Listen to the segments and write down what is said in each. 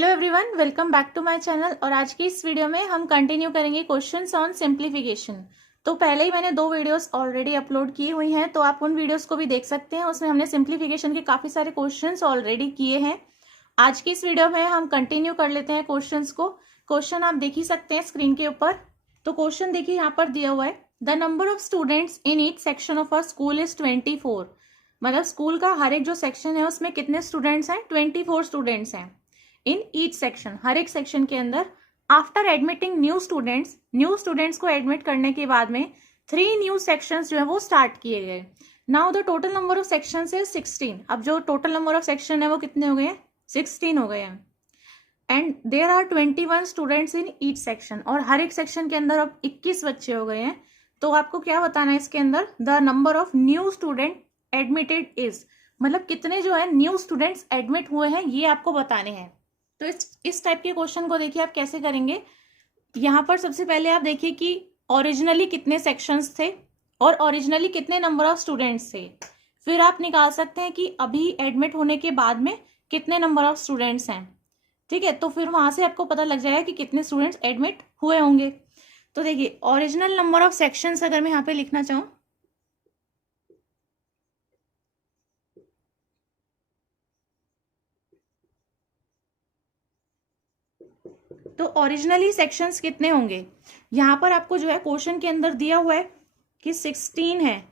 Hello everyone, welcome back to my channel. और आज की इस वीडियो में हम कंटिन्यू करेंगे क्वेश्चंस ऑन सिंप्लीफिकेशन। तो पहले ही मैंने 2 वीडियोस ऑलरेडी अपलोड की हुई हैं, तो आप उन वीडियोस को भी देख सकते हैं। उसमें हमने सिंप्लीफिकेशन के काफ़ी सारे क्वेश्चंस ऑलरेडी किए हैं। आज की इस वीडियो में हम कंटिन्यू कर लेते हैं क्वेश्चंस को। क्वेश्चन आप देख ही सकते हैं स्क्रीन के ऊपर। तो क्वेश्चन देखिए, यहाँ पर दिया हुआ है, the number of students in each section of a school is 24। मतलब स्कूल का हर एक जो सेक्शन है उसमें कितने स्टूडेंट्स हैं? 24 स्टूडेंट्स हैं इन ईच सेक्शन, हर एक सेक्शन के अंदर। आफ्टर एडमिटिंग न्यू स्टूडेंट्स को एडमिट करने के बाद में 3 न्यू सेक्शंस जो है वो स्टार्ट किए गए। Now the total number of sections is 16। अब जो टोटल नंबर ऑफ सेक्शन है वो कितने हो गए हैं? 16 हो गए हैं। And there are 21 students in each section, और हर एक सेक्शन के अंदर अब 21 बच्चे हो गए हैं। तो आपको क्या बताना है इसके अंदर? The number of new student admitted is, मतलब कितने जो है न्यू स्टूडेंट्स एडमिट हुए हैं, ये आपको बताने हैं। तो इस टाइप के क्वेश्चन को देखिए आप कैसे करेंगे। यहाँ पर सबसे पहले आप देखिए कि ओरिजिनली कितने सेक्शंस थे और ओरिजिनली कितने नंबर ऑफ स्टूडेंट्स थे। फिर आप निकाल सकते हैं कि अभी एडमिट होने के बाद में कितने नंबर ऑफ स्टूडेंट्स हैं। ठीक है, तो फिर वहां से आपको पता लग जाएगा कि कितने स्टूडेंट्स एडमिट हुए होंगे। तो देखिए, ओरिजिनल नंबर ऑफ सेक्शंस अगर मैं यहाँ पे लिखना चाहूँ, तो ओरिजिनली सेक्शंस कितने होंगे? यहाँ पर आपको जो है क्वेश्चन के अंदर दिया हुआ है कि 16 है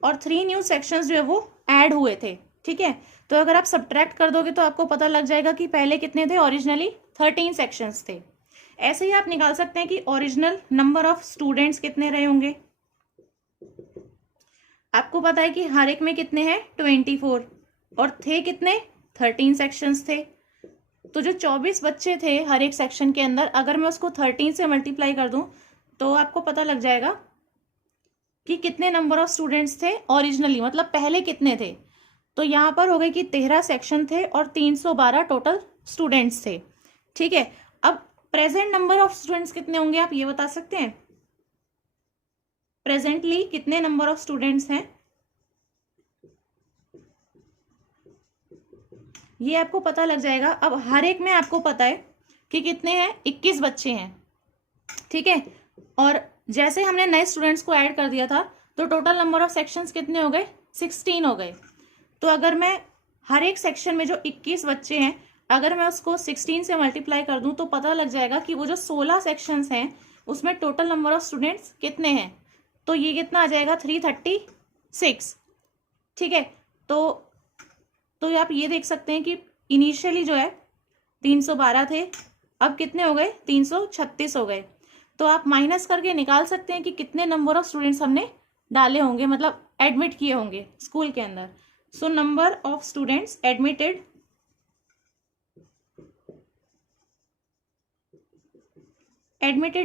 और 3 न्यू सेक्शंस जो है वो ऐड हुए थे। ठीक है, तो अगर आप सब्ट्रैक्ट कर दोगे तो आपको पता लग जाएगा कि पहले कितने थे? ओरिजिनली 13 सेक्शंस थे। ऐसे ही आप निकाल सकते हैं कि ओरिजिनल नंबर ऑफ स्टूडेंट्स कितने रहे होंगे। आपको पता है कि हर एक में कितने हैं? 24, और थे कितने? 13 सेक्शंस थे। तो जो 24 बच्चे थे हर एक सेक्शन के अंदर, अगर मैं उसको 13 से मल्टीप्लाई कर दूं तो आपको पता लग जाएगा कि कितने नंबर ऑफ स्टूडेंट्स थे ओरिजिनली, मतलब पहले कितने थे। तो यहाँ पर हो गए कि 13 सेक्शन थे और 312 टोटल स्टूडेंट्स थे। ठीक है, अब प्रेजेंट नंबर ऑफ स्टूडेंट्स कितने होंगे आप ये बता सकते हैं? प्रेजेंटली कितने नंबर ऑफ स्टूडेंट्स हैं, ये आपको पता लग जाएगा। अब हर एक में आपको पता है कि कितने हैं? 21 बच्चे हैं। ठीक है, और जैसे हमने नए स्टूडेंट्स को ऐड कर दिया था तो टोटल नंबर ऑफ सेक्शंस कितने हो गए? 16 हो गए। तो अगर मैं हर एक सेक्शन में जो 21 बच्चे हैं, अगर मैं उसको 16 से मल्टीप्लाई कर दूं तो पता लग जाएगा कि वो जो 16 सेक्शंस हैं उसमें टोटल नंबर ऑफ स्टूडेंट्स कितने हैं। तो ये कितना आ जाएगा? 336। ठीक है, तो आप ये देख सकते हैं कि इनिशियली जो है 312 थे, अब कितने हो गए? 336 हो गए। तो आप माइनस करके निकाल सकते हैं कि कितने नंबर ऑफ स्टूडेंट्स हमने डाले होंगे, मतलब एडमिट किए होंगे स्कूल के अंदर। So number of students admitted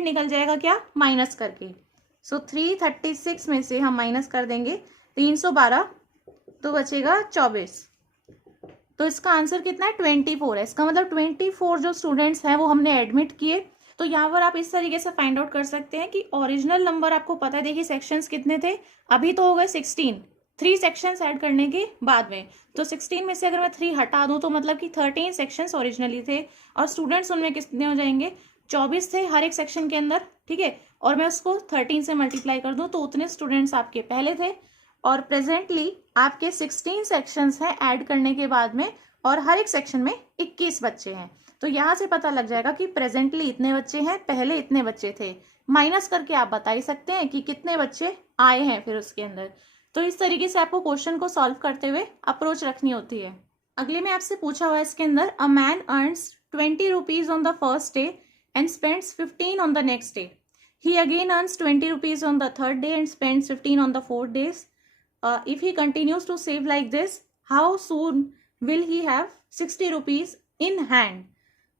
निकल जाएगा क्या? माइनस करके। सो 336 में से हम माइनस कर देंगे 312, तो बचेगा 24। तो इसका आंसर कितना है? 24 है। इसका मतलब 24 जो स्टूडेंट्स हैं वो हमने एडमिट किए। तो यहाँ पर आप इस तरीके से फाइंड आउट कर सकते हैं कि ओरिजिनल नंबर आपको पता है। देखिए सेक्शंस कितने थे? अभी तो हो गए 16, 3 सेक्शंस ऐड करने के बाद में। तो 16 में से अगर मैं 3 हटा दूं तो मतलब कि 13 सेक्शंस ओरिजिनली थे, और स्टूडेंट्स उनमें कितने हो जाएंगे? 24 थे हर एक सेक्शन के अंदर। ठीक है, और मैं उसको 13 से मल्टीप्लाई कर दूं तो उतने स्टूडेंट्स आपके पहले थे, और प्रेजेंटली आपके 16 सेक्शंस हैं ऐड करने के बाद में, और हर एक सेक्शन में 21 बच्चे हैं। तो यहां से पता लग जाएगा कि प्रेजेंटली इतने बच्चे हैं, पहले इतने बच्चे थे। माइनस करके आप बता ही सकते हैं कि कितने बच्चे आए हैं फिर उसके अंदर। तो इस तरीके से आपको क्वेश्चन को सॉल्व करते हुए अप्रोच रखनी होती है। अगले में आपसे पूछा हुआ है इसके अंदर, a man earns 20 rupees on the first day and spends 15 on the next day. He again earns 20 rupees on the third day and spends 15 on the fourth days. If he continues to save like this, how soon will he have 60 rupees in hand?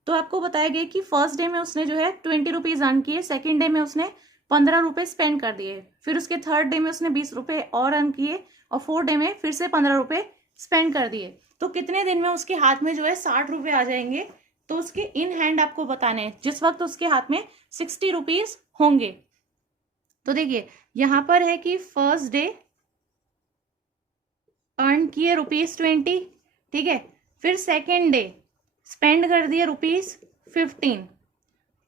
तो आपको बताया गया कि first day में उसने जो है 20 rupees earn किए, सेकेंड डे में उसने 15 रुपए स्पेंड कर दिए, फिर उसके थर्ड डे में उसने 20 रुपए और अर्न किए, और फोर्थ डे में फिर से 15 रुपए स्पेंड कर दिए। तो कितने दिन में उसके हाथ में जो है 60 रुपए आ जाएंगे? तो उसके इन हैंड आपको बताने हैं जिस वक्त उसके हाथ में 60 रुपीज होंगे। तो देखिए यहां पर है कि फर्स्ट डे अर्न किए ₹20। ठीक है, फिर सेकेंड डे स्पेंड कर दिए ₹15।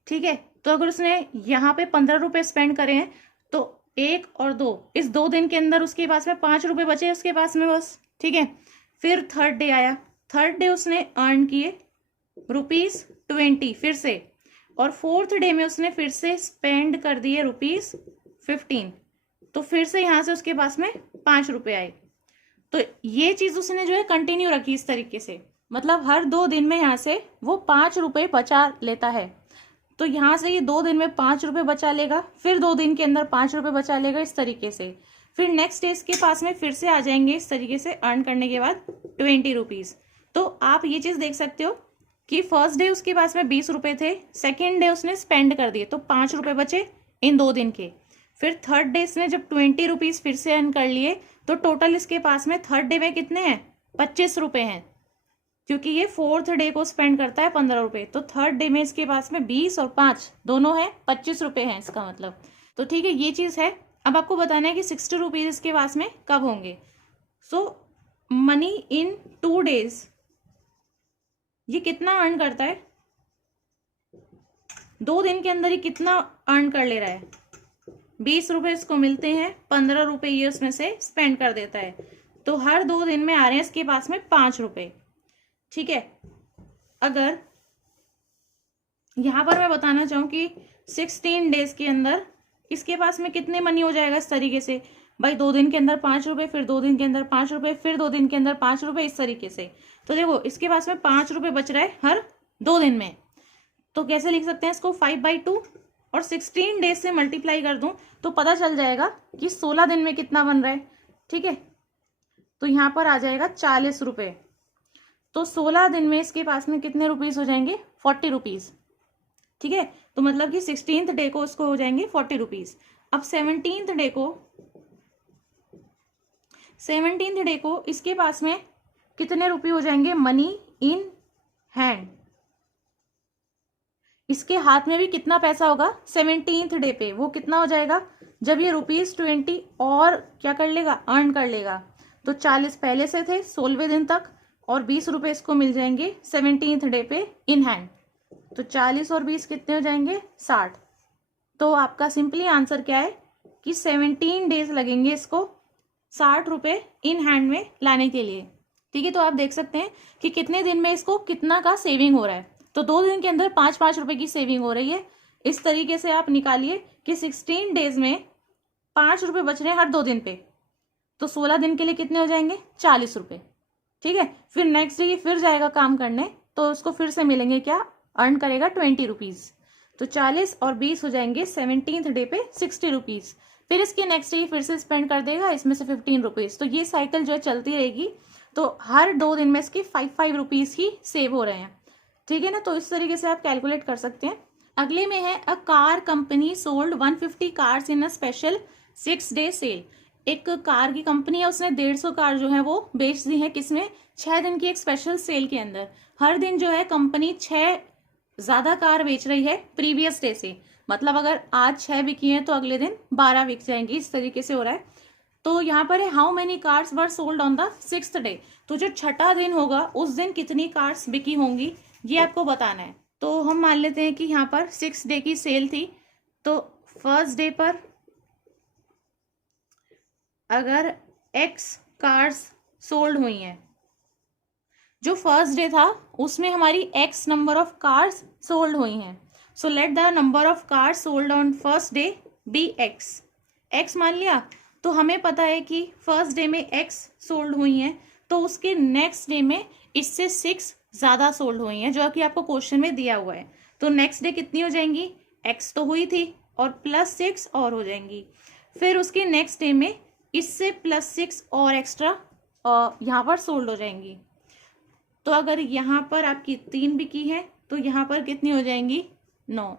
ठीक है, तो अगर उसने यहाँ पे 15 रुपए स्पेंड करे हैं तो 1 और 2, इस 2 दिन के अंदर उसके पास में 5 रुपए बचे उसके पास में बस। ठीक है, फिर थर्ड डे आया, थर्ड डे उसने अर्न किए ₹20 फिर से, और फोर्थ डे में उसने फिर से स्पेंड कर दिए ₹15। तो फिर से यहाँ से उसके पास में 5 रुपए आए। तो ये चीज उसने जो है कंटिन्यू रखी इस तरीके से, मतलब हर 2 दिन में यहाँ से वो 5 रुपए बचा लेता है। तो यहाँ से ये 2 दिन में 5 रुपए बचा लेगा, फिर 2 दिन के अंदर 5 रुपए बचा लेगा, इस तरीके से। फिर नेक्स्ट डे इसके पास में फिर से आ जाएंगे इस तरीके से अर्न करने के बाद ₹20। तो आप ये चीज देख सकते हो कि फर्स्ट डे उसके पास में 20 रुपए थे, सेकेंड डे उसने स्पेंड कर दिए तो 5 रुपए बचे इन 2 दिन के। फिर थर्ड डे इसने जब ₹20 फिर से अर्न कर लिए तो टोटल इसके पास में थर्ड डे में कितने हैं, 25 रुपए हैं, क्योंकि ये फोर्थ डे को स्पेंड करता है 15 रुपए। तो थर्ड डे में इसके पास में 20 और 5 दोनों है, 25 रुपए हैं इसका मतलब। तो ठीक है, ये चीज है। अब आपको बताना है कि 60 रुपीज इसके पास में कब होंगे। सो मनी इन 2 डेज, ये कितना अर्न करता है, 2 दिन के अंदर ही कितना अर्न कर ले रहा है, 20 रुपए इसको मिलते हैं, 15 रुपए ये उसमें से स्पेंड कर देता है। तो हर 2 दिन में आ रहे हैं इसके पास में 5 रुपए। ठीक है, अगर यहां पर मैं बताना चाहूं कि 16 डेज के अंदर इसके पास में कितने मनी हो जाएगा इस तरीके से, भाई 2 दिन के अंदर 5 रुपए, फिर 2 दिन के अंदर 5 रुपए, फिर 2 दिन के अंदर 5 रुपए, इस तरीके से। तो देखो इसके पास में 5 रुपए बच रहा है हर 2 दिन में। तो कैसे लिख सकते हैं इसको, 5/2 और 16 डेज से मल्टीप्लाई कर दूं तो पता चल जाएगा कि 16 दिन में कितना बन रहा है। ठीक है, तो यहां पर आ जाएगा 40 रुपए। तो 16 दिन में इसके पास में कितने रुपीस हो जाएंगे, 40 रुपीज। ठीक है, तो मतलब कि 16th डे को उसको हो जाएंगे 40 रुपीज। अब 17th डे को इसके पास में कितने रुपए हो जाएंगे, मनी इन हैंड। इसके हाथ में भी कितना पैसा होगा 17th डे पे, वो कितना हो जाएगा, जब ये ₹20 और क्या कर लेगा, अर्न कर लेगा। तो 40 पहले से थे 16वें दिन तक, और 20 रुपए इसको मिल जाएंगे 17th डे पे इन हैंड। तो 40 और 20 कितने हो जाएंगे, 60। तो आपका सिंपली आंसर क्या है कि 17 डेज लगेंगे इसको 60 रुपए इन हैंड में लाने के लिए। ठीक है, तो आप देख सकते हैं कि कितने दिन में इसको कितना का सेविंग हो रहा है। तो 2 दिन के अंदर 5-5 रुपए की सेविंग हो रही है। इस तरीके से आप निकालिए कि 16 डेज में 5 रुपए बच रहे हैं हर 2 दिन पे, तो 16 दिन के लिए कितने हो जाएंगे, 40 रुपए। ठीक है, फिर नेक्स्ट डे फिर जाएगा काम करने तो उसको फिर से मिलेंगे क्या, अर्न करेगा 20 रुपीज। तो 40 और 20 हो जाएंगे 17th डे पे 60 रुपीज। फिर इसके नेक्स्ट डे फिर से स्पेंड कर देगा इसमें से 15 रुपीज। तो ये साइकिल जो है चलती रहेगी। तो हर 2 दिन में इसके 5-5 रुपीज ही सेव हो रहे हैं। ठीक है ना, तो इस तरीके से आप कैलकुलेट कर सकते हैं। अगले में है a car company sold 150 cars in a special 6 day sale. एक कार की कंपनी है, उसने 150 कार जो है वो बेच दी है, किसमें, 6 दिन की एक स्पेशल सेल के अंदर। हर दिन जो है कंपनी 6 ज्यादा कार बेच रही है प्रीवियस डे से, मतलब अगर आज 6 बिकी हैं तो अगले दिन 12 बिक जाएंगी, इस तरीके से हो रहा है। तो यहाँ पर है how many cars were sold on the 6th day. तो जो छठा दिन होगा उस दिन कितनी कार्स बिकी होंगी ये आपको बताना है। तो हम मान लेते हैं कि यहाँ पर 6 डे की सेल थी, तो फर्स्ट डे पर अगर x कार्स सोल्ड हुई हैं, जो फर्स्ट डे था उसमें हमारी x number of cars sold हुई हैं। So let the number of cars sold on first day be x मान लिया। तो हमें पता है कि फर्स्ट डे में x सोल्ड हुई हैं, तो उसके नेक्स्ट डे में इससे 6 ज्यादा सोल्ड हुई हैं, जो कि आपको क्वेश्चन में दिया हुआ है। तो नेक्स्ट डे कितनी हो जाएंगी, x तो हुई थी और +6 और हो जाएंगी। फिर उसके नेक्स्ट डे में इससे +6 और एक्स्ट्रा यहाँ पर सोल्ड हो जाएंगी। तो अगर यहाँ पर आपकी 3 बिकी है तो यहाँ पर कितनी हो जाएंगी, 9,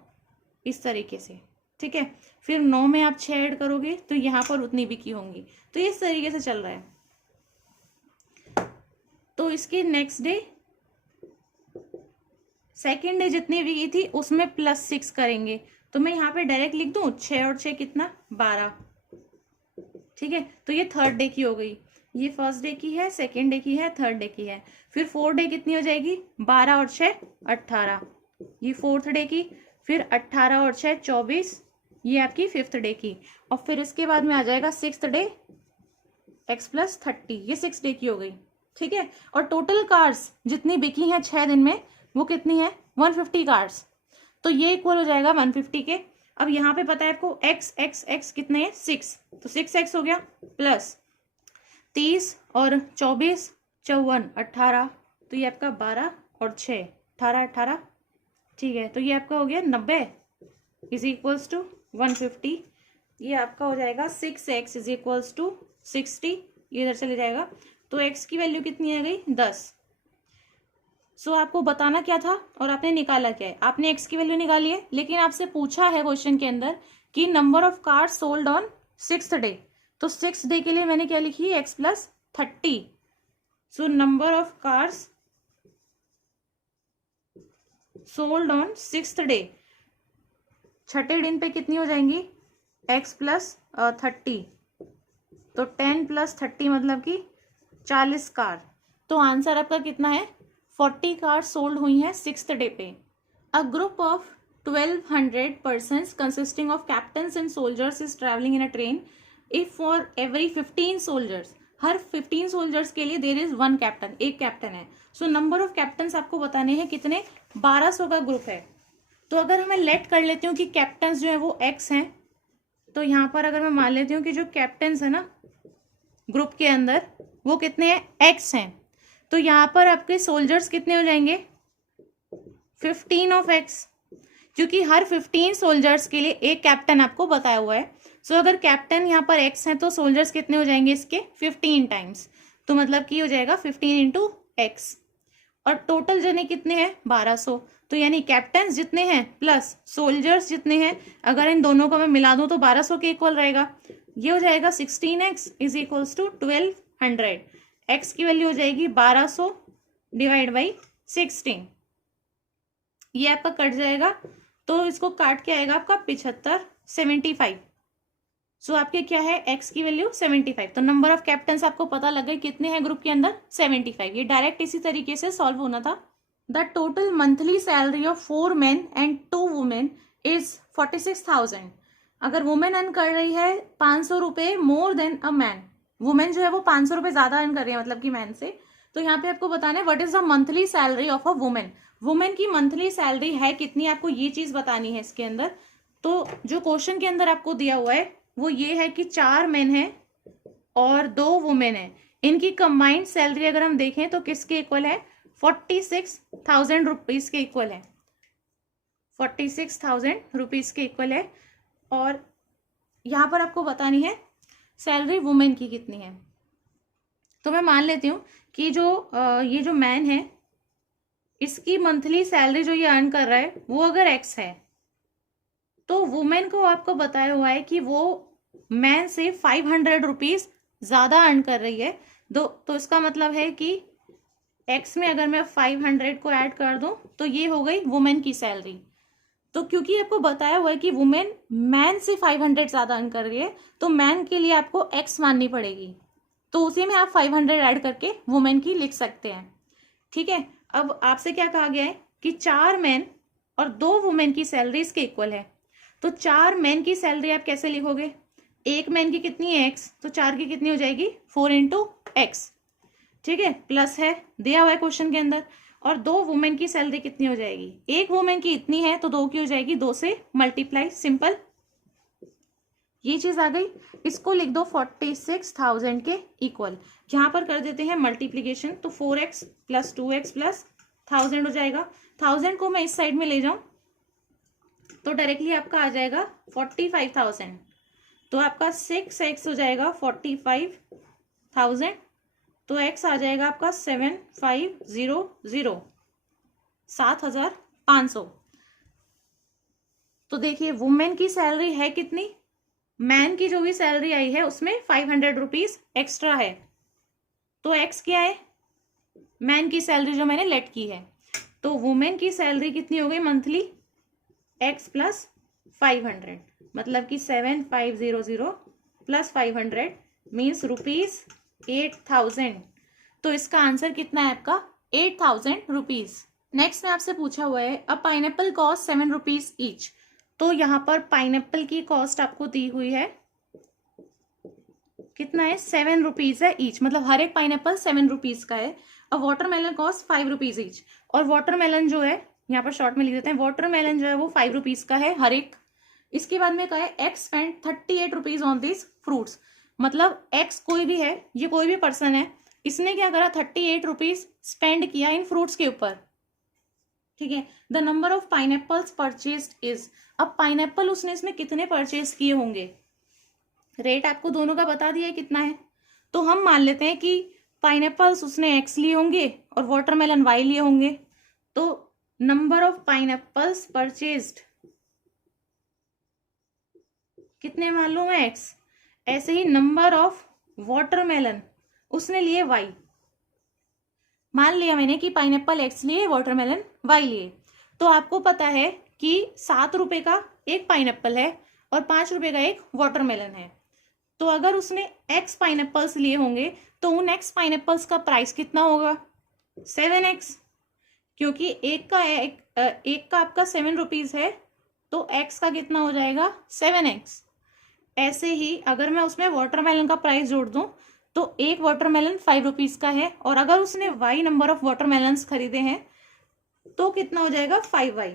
इस तरीके से। ठीक है, फिर 9 में आप 6 ऐड करोगे तो यहाँ पर उतनी बिकी होंगी। तो इस तरीके से चल रहा है। तो इसके नेक्स्ट डे सेकेंड डे जितनी बिकी थी उसमें +6 करेंगे। तो मैं यहाँ पे डायरेक्ट लिख दूं 6 और 6 कितना, 12। ठीक है, तो ये थर्ड डे की हो गई। ये फर्स्ट डे की है, सेकेंड डे की है, थर्ड डे की है। फिर फोर्थ डे कितनी हो जाएगी, 12 और 6 18, ये फोर्थ डे की। फिर 18 और 6 24, ये आपकी फिफ्थ डे की। और फिर इसके बाद में आ जाएगा सिक्स्थ डे x+30, ये 6 डे की हो गई। ठीक है, और टोटल कार्स जितनी बिकी हैं 6 दिन में वो कितनी है, 150 कार्स। तो ये इक्वल हो जाएगा 150 के। अब यहाँ पे पता है आपको x कितने हैं, 6, तो 6x हो गया प्लस 30 और 24 54 18, तो ये आपका 12 और 6 18 18। ठीक है, तो ये आपका हो गया 90 इज इक्वल्स टू 150। ये आपका हो जाएगा 6x इज इक्वल्स टू 60, ये इधर चले जाएगा। तो x की वैल्यू कितनी आ गई, 10। सो आपको बताना क्या था और आपने निकाला क्या है, आपने x की वैल्यू निकाली है, लेकिन आपसे पूछा है क्वेश्चन के अंदर कि number of cars sold on 6th day. तो 6th डे के लिए मैंने क्या लिखी, x+30। So number of cars sold on 6th day, छठे दिन पे कितनी हो जाएंगी, x+30, तो 10 + 30 मतलब कि 40 कार। तो आंसर आपका कितना है, 40 कार सोल्ड हुई हैं 6th डे पे। A group of 1200 persons consisting of captains and soldiers is traveling in a train. If for every 15 soldiers, her 15 soldiers के लिए देर इज 1 कैप्टन, एक कैप्टन है। सो नंबर ऑफ कैप्टन्स आपको बताने हैं कितने, 1200 का ग्रुप है। तो अगर मैं लेट कर लेती हूँ कि कैप्टन्स जो है वो x हैं, तो यहाँ पर अगर मैं मान लेती हूँ कि जो कैप्टन्स है ना ग्रुप के अंदर वो कितने हैं, x हैं, तो यहाँ पर आपके सोल्जर्स कितने हो जाएंगे, 15 ऑफ x, क्योंकि हर 15 सोल्जर्स के लिए एक कैप्टन आपको बताया हुआ है। सो अगर कैप्टन यहाँ पर x है तो सोल्जर्स कितने हो जाएंगे इसके, 15 टाइम्स, तो मतलब कि हो जाएगा 15 × x। और टोटल जने कितने हैं, 1200, तो यानी कैप्टन जितने हैं प्लस सोल्जर्स जितने हैं, अगर इन दोनों को मैं मिला दूं तो 1200 के इक्वल रहेगा। ये हो जाएगा 16x is equals to 1200। x की वैल्यू हो जाएगी 1200 डिवाइड बाई 16, ये आपका कट जाएगा, तो इसको काट के आएगा आपका 75 75। सो आपके क्या है, x की वैल्यू 75। तो नंबर ऑफ कैप्टन्स आपको पता लग गए कितने हैं ग्रुप के अंदर, 75। ये डायरेक्ट इसी तरीके से सॉल्व होना था। The total monthly salary of 4 men and 2 women is 46,000। अगर वुमेन अर्न कर रही है 500 रुपये more than a man, women जो है वो 500 रुपये ज्यादा अर्न कर रही है मतलब कि मैन से, तो यहाँ पे आपको बताना है what is the monthly salary of a women. Women की मंथली सैलरी है कितनी, आपको ये चीज बतानी है इसके अंदर। तो जो क्वेश्चन के अंदर आपको दिया हुआ है वो ये है कि 4 मेन हैं और 2 वुमेन हैं, इनकी कंबाइंड सैलरी अगर हम देखें तो किसके इक्वल है, 46,000 रुपीज के इक्वल है, 46,000 रुपीज के इक्वल है। और यहाँ पर आपको बतानी है सैलरी वुमेन की कितनी है। तो मैं मान लेती हूँ कि ये जो मैन है इसकी मंथली सैलरी जो ये अर्न कर रहा है वो अगर x है, तो वुमेन को आपको बताया हुआ है कि वो मैन से 500 रुपीज ज्यादा अर्न कर रही है। तो इसका मतलब है कि x में अगर मैं 500 को ऐड कर दूं तो ये हो गई वुमेन की सैलरी। तो क्योंकि आपको बताया हुआ है कि वुमेन मैन से 500 ज्यादा अर्न कर रही है, तो मैन के लिए आपको x माननी पड़ेगी, तो उसी में आप 500 ऐड करके वुमेन की लिख सकते हैं। ठीक है, अब आपसे क्या कहा गया है कि 4 मैन और 2 वुमेन की सैलरी इसके इक्वल है। तो 4 मैन की सैलरी आप कैसे लिखोगे, एक मैन की कितनी है x, तो 4 की कितनी हो जाएगी 4 × x। ठीक है, प्लस है दिया हुआ है क्वेश्चन के अंदर। और 2 वुमेन की सैलरी कितनी हो जाएगी, एक वुमेन की इतनी है तो 2 की हो जाएगी, 2 से मल्टीप्लाई, सिंपल, ये चीज आ गई। इसको लिख दो 46,000 के इक्वल, यहाँ पर कर देते हैं मल्टीप्लीकेशन, तो 4x + 2x + 1000 हो जाएगा। 1000 को मैं इस साइड में ले जाऊं तो डायरेक्टली आपका आ जाएगा 45,000, तो आपका 6x हो जाएगा 45,000, तो x आ जाएगा आपका 7500, 7,500। तो देखिए वुमेन की सैलरी है कितनी, मैन की जो भी सैलरी आई है उसमें 500 रुपीज एक्स्ट्रा है, तो x क्या है, मैन की सैलरी जो मैंने लेट की है, तो वुमेन की सैलरी कितनी हो गई मंथली, x + 500, मतलब कि 7500 + 500 मीन्स रुपीज 8,000। तो इसका आंसर कितना है आपका 8,000 रुपीज। नेक्स्ट में आपसे पूछा हुआ है अ पाइनएप्पल कॉस्ट 7 रुपीज ईच। तो यहाँ पर पाइनएप्पल की कॉस्ट आपको दी हुई है, कितना है 7 रुपीज है ईच, मतलब हर एक पाइनएप्पल 7 रुपीज का है। और वाटरमेलन कॉस्ट 5 रुपीज ईच, और वाटरमेलन जो है यहाँ पर शॉर्ट में लिख देते हैं, वाटरमेलन जो है वो 5 रुपीज का है हर एक। इसके बाद में कहा है x spend 38 rupees on this fruits, मतलब एक्स कोई भी है, ये कोई भी पर्सन है, इसने क्या करा 38 रुपीज स्पेंड किया इन फ्रूट्स के ऊपर, ठीक है। The number of pineapples purchased is, अब पाइनएप्पल उसने इसमें कितने परचेज किए होंगे, रेट आपको दोनों का बता दिया है कितना है। तो हम मान लेते हैं कि पाइनएप्पल्स उसने एक्स लिए होंगे और वाटरमेलन वाई लिए होंगे, तो नंबर ऑफ पाइनएप्पल्स परचेज्ड कितने मालूम है एक्स, ऐसे ही नंबर ऑफ वाटरमेलन उसने लिए वाई। मान लिया मैंने कि पाइनएप्पल एक्स लिए वाटरमेलन वाई लिए, तो आपको पता है कि 7 रुपए का एक पाइनएप्पल है और 5 रुपए का एक वाटरमेलन है। तो अगर उसने एक्स पाइनएप्पल्स लिए होंगे तो उन एक्स पाइनएप्पल्स का प्राइस कितना होगा 7x, क्योंकि एक का आपका 7 रुपीज है, तो एक्स का कितना हो जाएगा 7x। ऐसे ही अगर मैं उसमें वाटरमेलन का प्राइस जोड़ दूं तो एक वाटरमेलन 5 रुपीज का है, और अगर उसने वाई नंबर ऑफ वाटरमेलन्स खरीदे हैं तो कितना हो जाएगा 5y,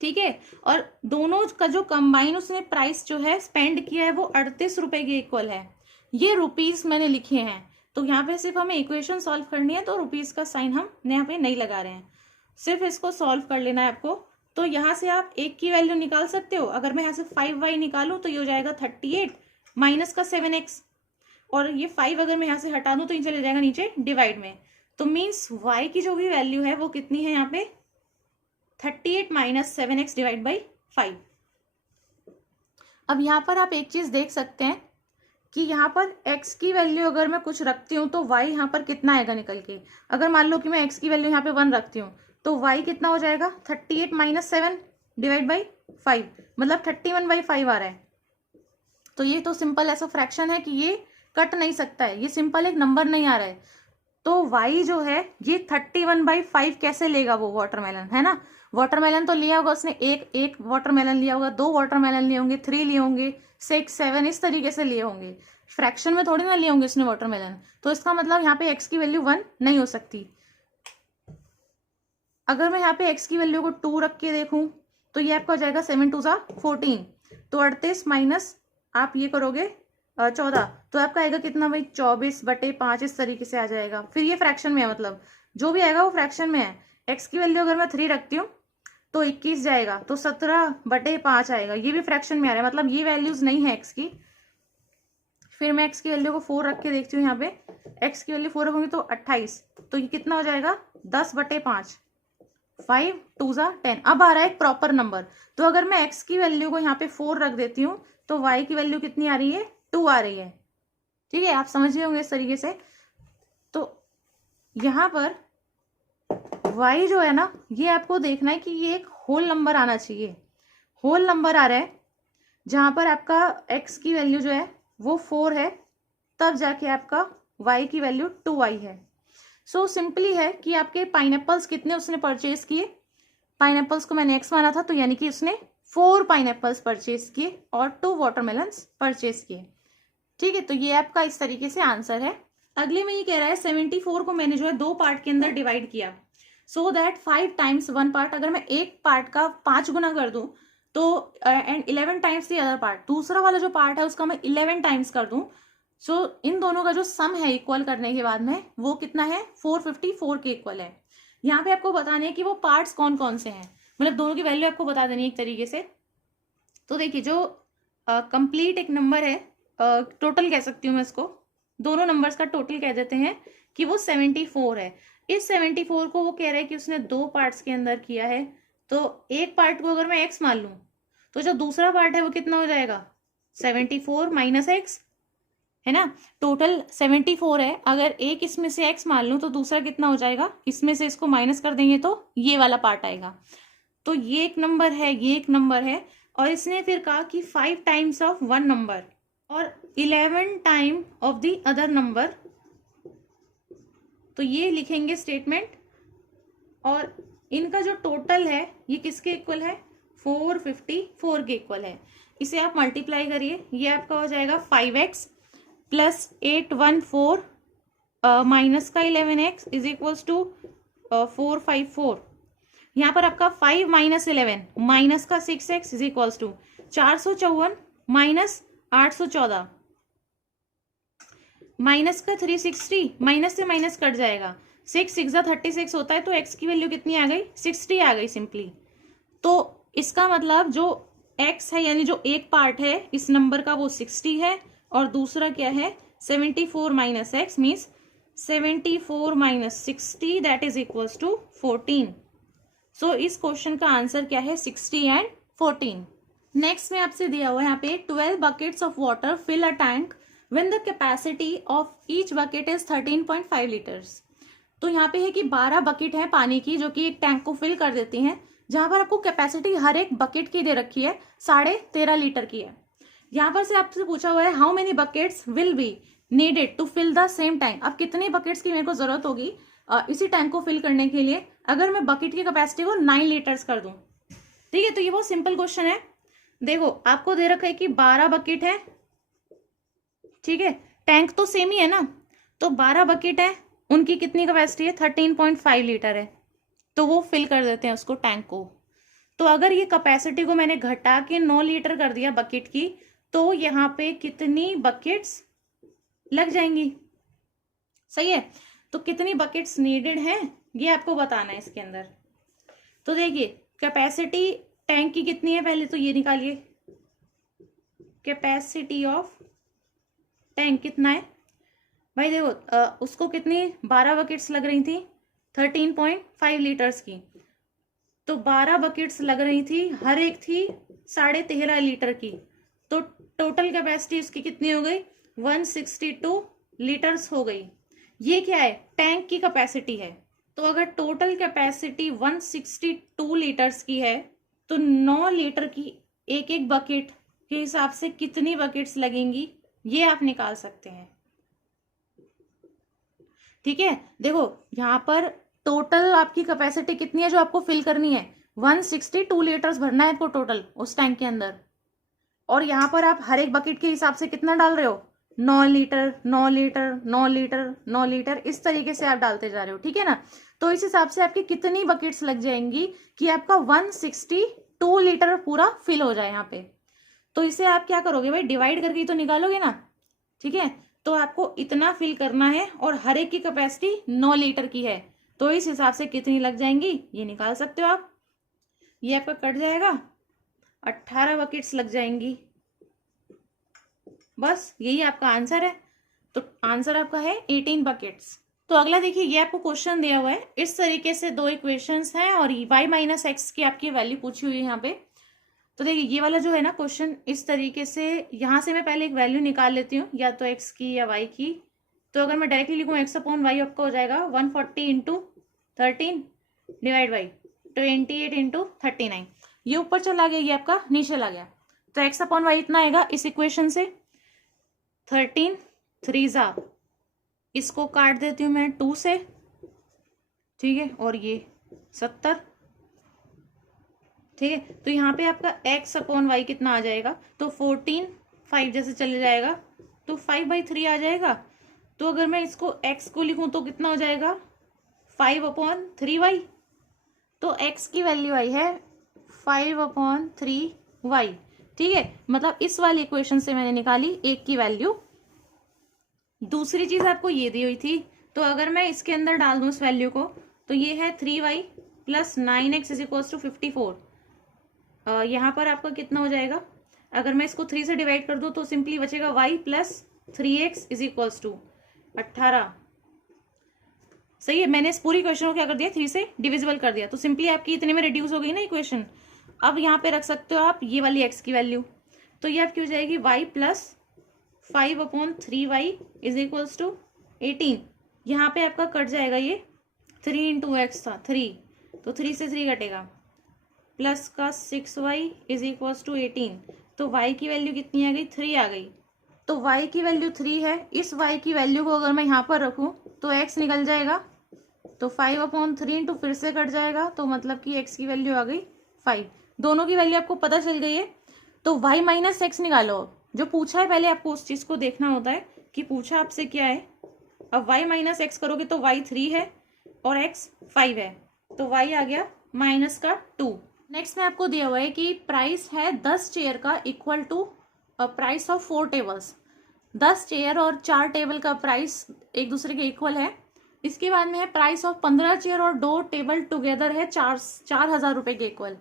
ठीक है। और दोनों का जो कंबाइन उसने प्राइस जो है स्पेंड किया है वो 38 रुपए के इक्वल है। ये रुपीज मैंने लिखे हैं, तो यहाँ पे सिर्फ हमें इक्वेशन सॉल्व करनी है, तो रुपीज का साइन हम यहाँ पे नहीं लगा रहे हैं, सिर्फ इसको सॉल्व कर लेना है आपको। तो यहाँ से आप एक की वैल्यू निकाल सकते हो, अगर मैं यहाँ से 5y निकालूं तो ये हो जाएगा 38 माइनस का 7x, और ये 5 अगर मैं यहाँ से हटा दूं तो ये चले जाएगा नीचे डिवाइड में, तो मीन्स y की जो भी वैल्यू है वो कितनी है यहाँ पे 38 माइनस 7x डिवाइड बाई 5। अब यहाँ पर आप एक चीज देख सकते हैं कि यहाँ पर x की वैल्यू अगर मैं कुछ रखती हूँ तो y यहाँ पर कितना आएगा निकल के। अगर मान लो कि मैं x की वैल्यू यहाँ पे 1 रखती हूँ तो y कितना हो जाएगा 38 माइनस 7 डिवाइड बाई 5, मतलब 31/5 आ रहा है। तो ये तो सिंपल ऐसा फ्रैक्शन है कि ये कट नहीं सकता है, ये सिंपल एक नंबर नहीं आ रहा है। तो y जो है ये 31/5 कैसे लेगा वो वाटरमेलन, है ना। वाटरमेलन तो लिया होगा उसने, एक वाटरमेलन लिया होगा, 2 वाटरमेलन लिए होंगे, 3 लिए होंगे, 6, 7 इस तरीके से लिए होंगे, फ्रैक्शन में थोड़ी ना लिए होंगे उसने वाटरमेलन। तो इसका मतलब यहाँ पे x की वैल्यू 1 नहीं हो सकती। अगर मैं यहाँ पे x की वैल्यू को 2 रख के देखूं तो ये आपका हो जाएगा 7 2 14, तो 38 माइनस आप ये करोगे 14, तो आपका आएगा कितना भाई 24/5 इस तरीके से आ जाएगा। फिर ये फ्रैक्शन में है, मतलब जो भी आएगा वो फ्रैक्शन में है। x की वैल्यू अगर मैं 3 रखती हूँ तो 21 जाएगा, तो 17/5 आएगा, ये भी फ्रैक्शन में आ रहा है, मतलब ये वैल्यूज नहीं है x की। फिर मैं x की वैल्यू को 4 रख के देखती हूँ, यहाँ पे x की वैल्यू 4 रखूंगी तो 28, तो ये कितना हो जाएगा 10/5, 5 2 10। अब आ रहा है एक प्रॉपर नंबर, तो अगर मैं x की वैल्यू को यहाँ पे 4 रख देती हूँ तो y की वैल्यू कितनी आ रही है 2 आ रही है, ठीक है। आप समझ गए होंगे इस तरीके से। तो यहाँ पर y जो है ना, ये आपको देखना है कि ये एक होल नंबर आना चाहिए, होल नंबर आ रहा है जहां पर आपका x की वैल्यू जो है वो 4 है, तब जाके आपका y की वैल्यू 2y है। सो सिंपली है कि आपके पाइनएप्पल्स कितने उसने परचेज किए, पाइनएप्पल्स को मैंने x माना था, तो यानी कि उसने 4 पाइनएप्पल्स परचेज किए और 2 वाटरमेलन्स परचेज किए, ठीक है। तो ये आपका इस तरीके से आंसर है। अगले में ये कह रहा है 74 को मैंने जो है 2 पार्ट के अंदर डिवाइड किया, सो दैट 5 टाइम्स 1 पार्ट, अगर मैं एक पार्ट का 5 गुना कर दूं तो and 11 times the other part, दूसरा वाला जो पार्ट है उसका मैं 11 टाइम्स कर दूं, सो इन दोनों का जो सम है इक्वल करने के बाद में वो कितना है 454 के इक्वल है। यहाँ पे आपको बताना है कि वो पार्ट्स कौन कौन से हैं, मतलब दोनों की वैल्यू आपको बता देनी है एक तरीके से। तो देखिए जो कंप्लीट एक नंबर है, टोटल कह सकती हूँ मैं इसको, दोनों नंबर्स का टोटल कह देते हैं कि वो 74 है। इस 74 को वो कह रहा है कि उसने 2 पार्ट्स के अंदर किया है, तो एक पार्ट को अगर मैं x मान लूं तो जो दूसरा पार्ट है वो कितना हो जाएगा 74 माइनस x, है ना। टोटल 74 है, अगर एक इसमें से x मान लूं तो दूसरा कितना हो जाएगा, इसमें से इसको माइनस कर देंगे तो ये वाला पार्ट आएगा। तो ये एक नंबर है, ये एक नंबर है, और इसने फिर कहा कि 5 टाइम्स ऑफ 1 नंबर, और 11 time of the other number, तो ये लिखेंगे स्टेटमेंट, और इनका जो टोटल है ये किसके इक्वल है, 454 के इक्वल है। इसे आप मल्टीप्लाई करिए, ये आपका हो जाएगा 5x प्लस 814 माइनस का 11x इज इक्वल्स टू 454। यहाँ पर आपका 5 माइनस 11 माइनस का 6x is equals to 454 minus 814 minus का 360, माइनस से माइनस कट जाएगा, 6 6 36 होता है, तो x की वैल्यू कितनी आ गई, 60 आ गई सिंपली। तो इसका मतलब जो x है यानी जो एक पार्ट है इस नंबर का वो 60 है, और दूसरा क्या है 74 minus x means 74 minus 60 that is equals to 14। So इस क्वेश्चन का आंसर क्या है, 60 एंड 14। नेक्स्ट में आपसे दिया हुआ है यहाँ पे 12 buckets of water fill a tank when the capacity of each bucket is 13.5 liters। तो यहाँ पे है कि 12 बकेट है पानी की जो कि एक टैंक को फिल कर देती हैं, जहां पर आपको कैपेसिटी हर एक बकेट की दे रखी है 13.5 लीटर की है। यहाँ पर से आपसे पूछा हुआ है how many buckets will be needed to fill the same tank. अब कितने बकेट्स की मेरे को जरूरत होगी इसी टैंक को फिल करने के लिए, अगर मैं बकेट की कैपेसिटी को 9 लीटर्स कर दूं। ठीक है, तो ये बहुत सिंपल क्वेश्चन है। देखो आपको दे रखा है कि 12 बकेट है, ठीक है, टैंक तो सेम ही है ना, तो 12 बकेट है, उनकी कितनी कैपेसिटी है 13.5 लीटर है, तो वो फिल कर देते हैं उसको टैंक को। तो अगर ये कैपेसिटी को मैंने घटा के 9 लीटर कर दिया बकेट की, तो यहाँ पे कितनी बकेट्स लग जाएंगी, सही है। तो कितनी बकेट्स नीडेड हैं ये आपको बताना है इसके अंदर। तो देखिए कैपेसिटी टैंक की कितनी है, पहले तो ये निकालिए, कैपेसिटी ऑफ टैंक कितना है भाई। देखो उसको कितनी 12 बकेट्स लग रही थी 13.5 लीटर्स की, तो 12 बकेट्स लग रही थी, हर एक थी 13.5 लीटर की, तो टोटल कैपेसिटी उसकी कितनी हो गई 162 लीटर्स हो गई। ये क्या है, टैंक की कैपेसिटी है। तो अगर टोटल कैपेसिटी 162 लीटर्स की है, तो 9 लीटर की एक एक बकेट के हिसाब से कितनी बकेट्स लगेंगी ये आप निकाल सकते हैं। ठीक है, देखो यहाँ पर टोटल आपकी कैपेसिटी कितनी है जो आपको फिल करनी है, 162 लीटर्स भरना है आपको टोटल उस टैंक के अंदर, और यहाँ पर आप हर एक बकेट के हिसाब से कितना डाल रहे हो, 9 लीटर 9 लीटर 9 लीटर 9 लीटर, इस तरीके से आप डालते जा रहे हो। ठीक है ना, तो इस हिसाब से आपकी कितनी बकेट्स लग जाएंगी कि आपका 162 लीटर पूरा फिल हो जाए यहाँ पे। तो इसे आप क्या करोगे भाई, डिवाइड करके तो निकालोगे ना। ठीक है, तो आपको इतना फिल करना है और हर एक की कैपेसिटी 9 लीटर की है, तो इस हिसाब से कितनी लग जाएंगी ये निकाल सकते हो आप। ये आपका कट जाएगा, 18 बकेट्स लग जाएंगी, बस यही आपका आंसर है। तो आंसर आपका है 18 बकेट्स। तो अगला देखिए, ये आपको क्वेश्चन दिया हुआ है, इस तरीके से दो इक्वेशंस हैं और y माइनस एक्स की आपकी वैल्यू पूछी हुई है यहाँ पे। तो देखिए ये वाला जो है ना क्वेश्चन, इस तरीके से यहाँ से मैं पहले एक वैल्यू निकाल लेती हूँ, या तो x की या y की। तो अगर मैं डायरेक्टली लिखूँ x अपॉन वाई, आपका हो जाएगा 140 इंटू 13 डिवाइड बाई 28 इंटू 39। ये ऊपर चला गया, ये आपका नीचे चला गया, तो x अपॉन वाई इतना आएगा इस इक्वेशन से 13 3 इसको काट देती हूँ मैं 2 से, ठीक है, और ये 70। ठीक है, तो यहाँ पे आपका x अपॉन वाई कितना आ जाएगा, तो 14 5 जैसे चले जाएगा तो 5/3 आ जाएगा। तो अगर मैं इसको x को लिखूं तो कितना हो जाएगा 5/3y। तो x की वैल्यू आई है 5/3y। ठीक है, मतलब इस वाली इक्वेशन से मैंने निकाली एक की वैल्यू। दूसरी चीज आपको ये दी हुई थी, तो अगर मैं इसके अंदर डाल दूं इस वैल्यू को, तो ये है 3y plus 9x is equals to 54। यहाँ पर आपका कितना हो जाएगा, अगर मैं इसको 3 से डिवाइड कर दूं तो सिंपली बचेगा y plus 3x is equals to 18। सही है, मैंने इस पूरी क्वेश्चन को क्या कर दिया 3 से डिविजिबल कर दिया, तो सिंपली आपकी इतने में रिड्यूस हो गई ना इक्वेशन। अब यहाँ पे रख सकते हो आप ये वाली x की वैल्यू, तो ये आपकी हो जाएगी y plus 5/3y is equals to 18। यहाँ पे आपका कट जाएगा, ये 3 इंटू एक्स था 3, तो 3 से 3 कटेगा, प्लस का 6y इज इक्वल्स टू 18। तो y की वैल्यू कितनी आ गई 3 आ गई। तो y की वैल्यू 3 है, इस y की वैल्यू को अगर मैं यहाँ पर रखूँ तो x निकल जाएगा, तो 5/3 इंटू फिर से कट जाएगा, तो मतलब कि x की वैल्यू आ गई 5। दोनों की वैल्यू आपको पता चल गई है। तो y माइनस एक्स निकालो। जो पूछा है पहले आपको उस चीज़ को देखना होता है कि पूछा आपसे क्या है। अब y माइनस एक्स करोगे तो y 3 है और x 5 है, तो y आ गया माइनस का 2। नेक्स्ट में आपको दिया हुआ है कि प्राइस है 10 चेयर का equal to price of 4 tables. 10 chair और 4 टेबल का प्राइस एक दूसरे के इक्वल है। इसके बाद में है प्राइस ऑफ 15 चेयर और 2 टेबल टुगेदर है 4,000 रुपये के इक्वल।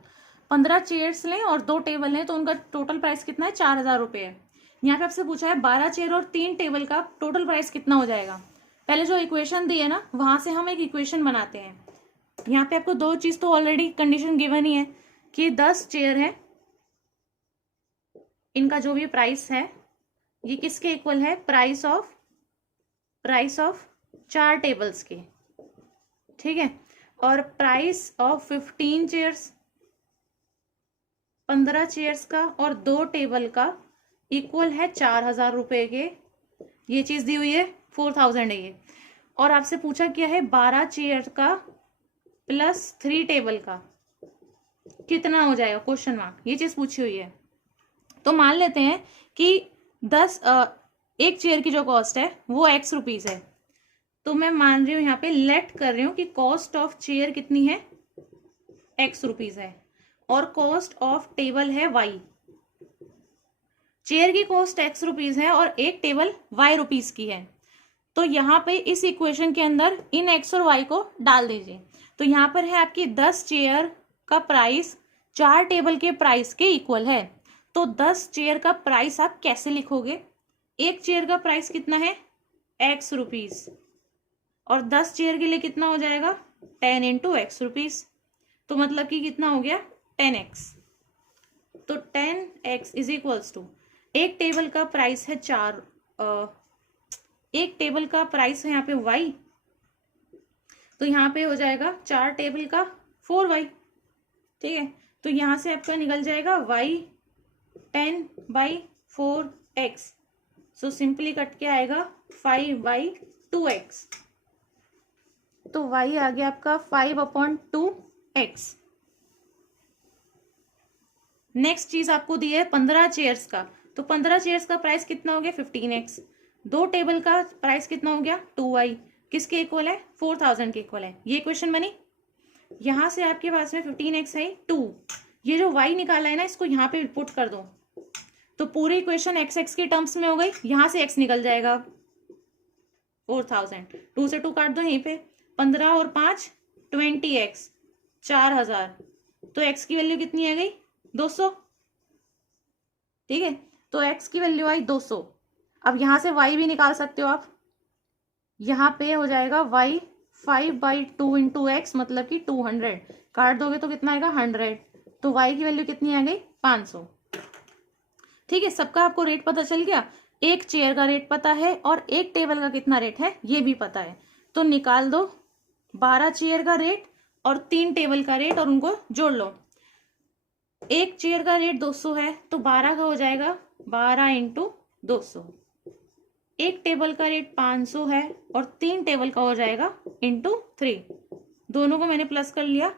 15 चेयर्स लें और 2 टेबल लें तो उनका टोटल प्राइस कितना है, 4,000 रुपये है। यहाँ पे आपसे पूछा है 12 चेयर और 3 टेबल का टोटल प्राइस कितना हो जाएगा। पहले जो इक्वेशन दी है ना, वहां से हम एक इक्वेशन बनाते हैं। यहाँ पे आपको दो चीज तो ऑलरेडी कंडीशन गिवन ही है कि 10 चेयर है, इनका जो भी प्राइस है ये किसके इक्वल है, प्राइस ऑफ 4 टेबल्स के, ठीक है। और प्राइस ऑफ 15 चेयर्स, 15 चेयर्स का और 2 टेबल का इक्वल है 4,000 रुपये के। ये चीज दी हुई है, 4,000 है ये। और आपसे पूछा क्या है, 12 चेयर का प्लस 3 टेबल का कितना हो जाएगा, क्वेश्चन मार्क, ये चीज पूछी हुई है। तो मान लेते हैं कि 1 चेयर की जो कॉस्ट है वो x रुपीज है। तो मैं मान रही हूं यहाँ पे लेट कर रही हूँ कि कॉस्ट ऑफ चेयर कितनी है, x रुपीज है, और कॉस्ट ऑफ टेबल है y। चेयर की कॉस्ट x रुपीज है और एक टेबल y रुपीज की है। तो यहाँ पे इस इक्वेशन के अंदर इन x और y को डाल दीजिए। तो यहाँ पर है आपकी 10 चेयर का प्राइस 4 टेबल के प्राइस के इक्वल है। तो 10 चेयर का प्राइस आप कैसे लिखोगे, एक चेयर का प्राइस कितना है, x रुपीज, और 10 चेयर के लिए कितना हो जाएगा, 10 इंटू एक्स रुपीज। तो मतलब कि कितना हो गया, 10x। तो 10x इज इक्वल्स टू, एक टेबल का प्राइस है 4, एक टेबल का प्राइस है यहाँ पे y, तो यहाँ पे हो जाएगा 4 टेबल का 4y, ठीक है। तो यहाँ से आपका निकल जाएगा y 10/4x। So simply cut के आएगा 5/2x। तो y आ गया आपका 5/2x। नेक्स्ट चीज आपको दी है 15 चेयर्स का। तो 15 चेयर्स का प्राइस कितना हो गया, 15x। 2 टेबल का प्राइस कितना हो गया, 2y, किसके इक्वल है, 4,000 के इक्वल है। ये क्वेश्चन बनी। यहां से आपके पास में 15x है 2, ये जो y निकाला है ना, इसको यहाँ पे पुट कर दो तो पूरी इक्वेशन x के टर्म्स में हो गई। यहां से x निकल जाएगा 4,000, 2 से 2 काट दो यहीं पे, 15 और 5 20x, 4,000। तो x की वैल्यू कितनी आ गई, 200, ठीक है। तो x की वैल्यू आई 200। अब यहां से y भी निकाल सकते हो आप। यहाँ पे हो जाएगा y 5/2 इंटू एक्स, मतलब कि 200, काट दोगे तो कितना आएगा, 100। तो y की वैल्यू कितनी आ गई, 500, ठीक है। सबका आपको रेट पता चल गया, एक चेयर का रेट पता है और एक टेबल का कितना रेट है ये भी पता है। तो निकाल दो 12 चेयर का रेट और 3 टेबल का रेट और उनको जोड़ लो। एक चेयर का रेट 200 है तो 12 का हो जाएगा 12 इंटू 200। एक टेबल का रेट 500 है और 3 टेबल का हो जाएगा इंटू 3। दोनों को मैंने प्लस कर लिया।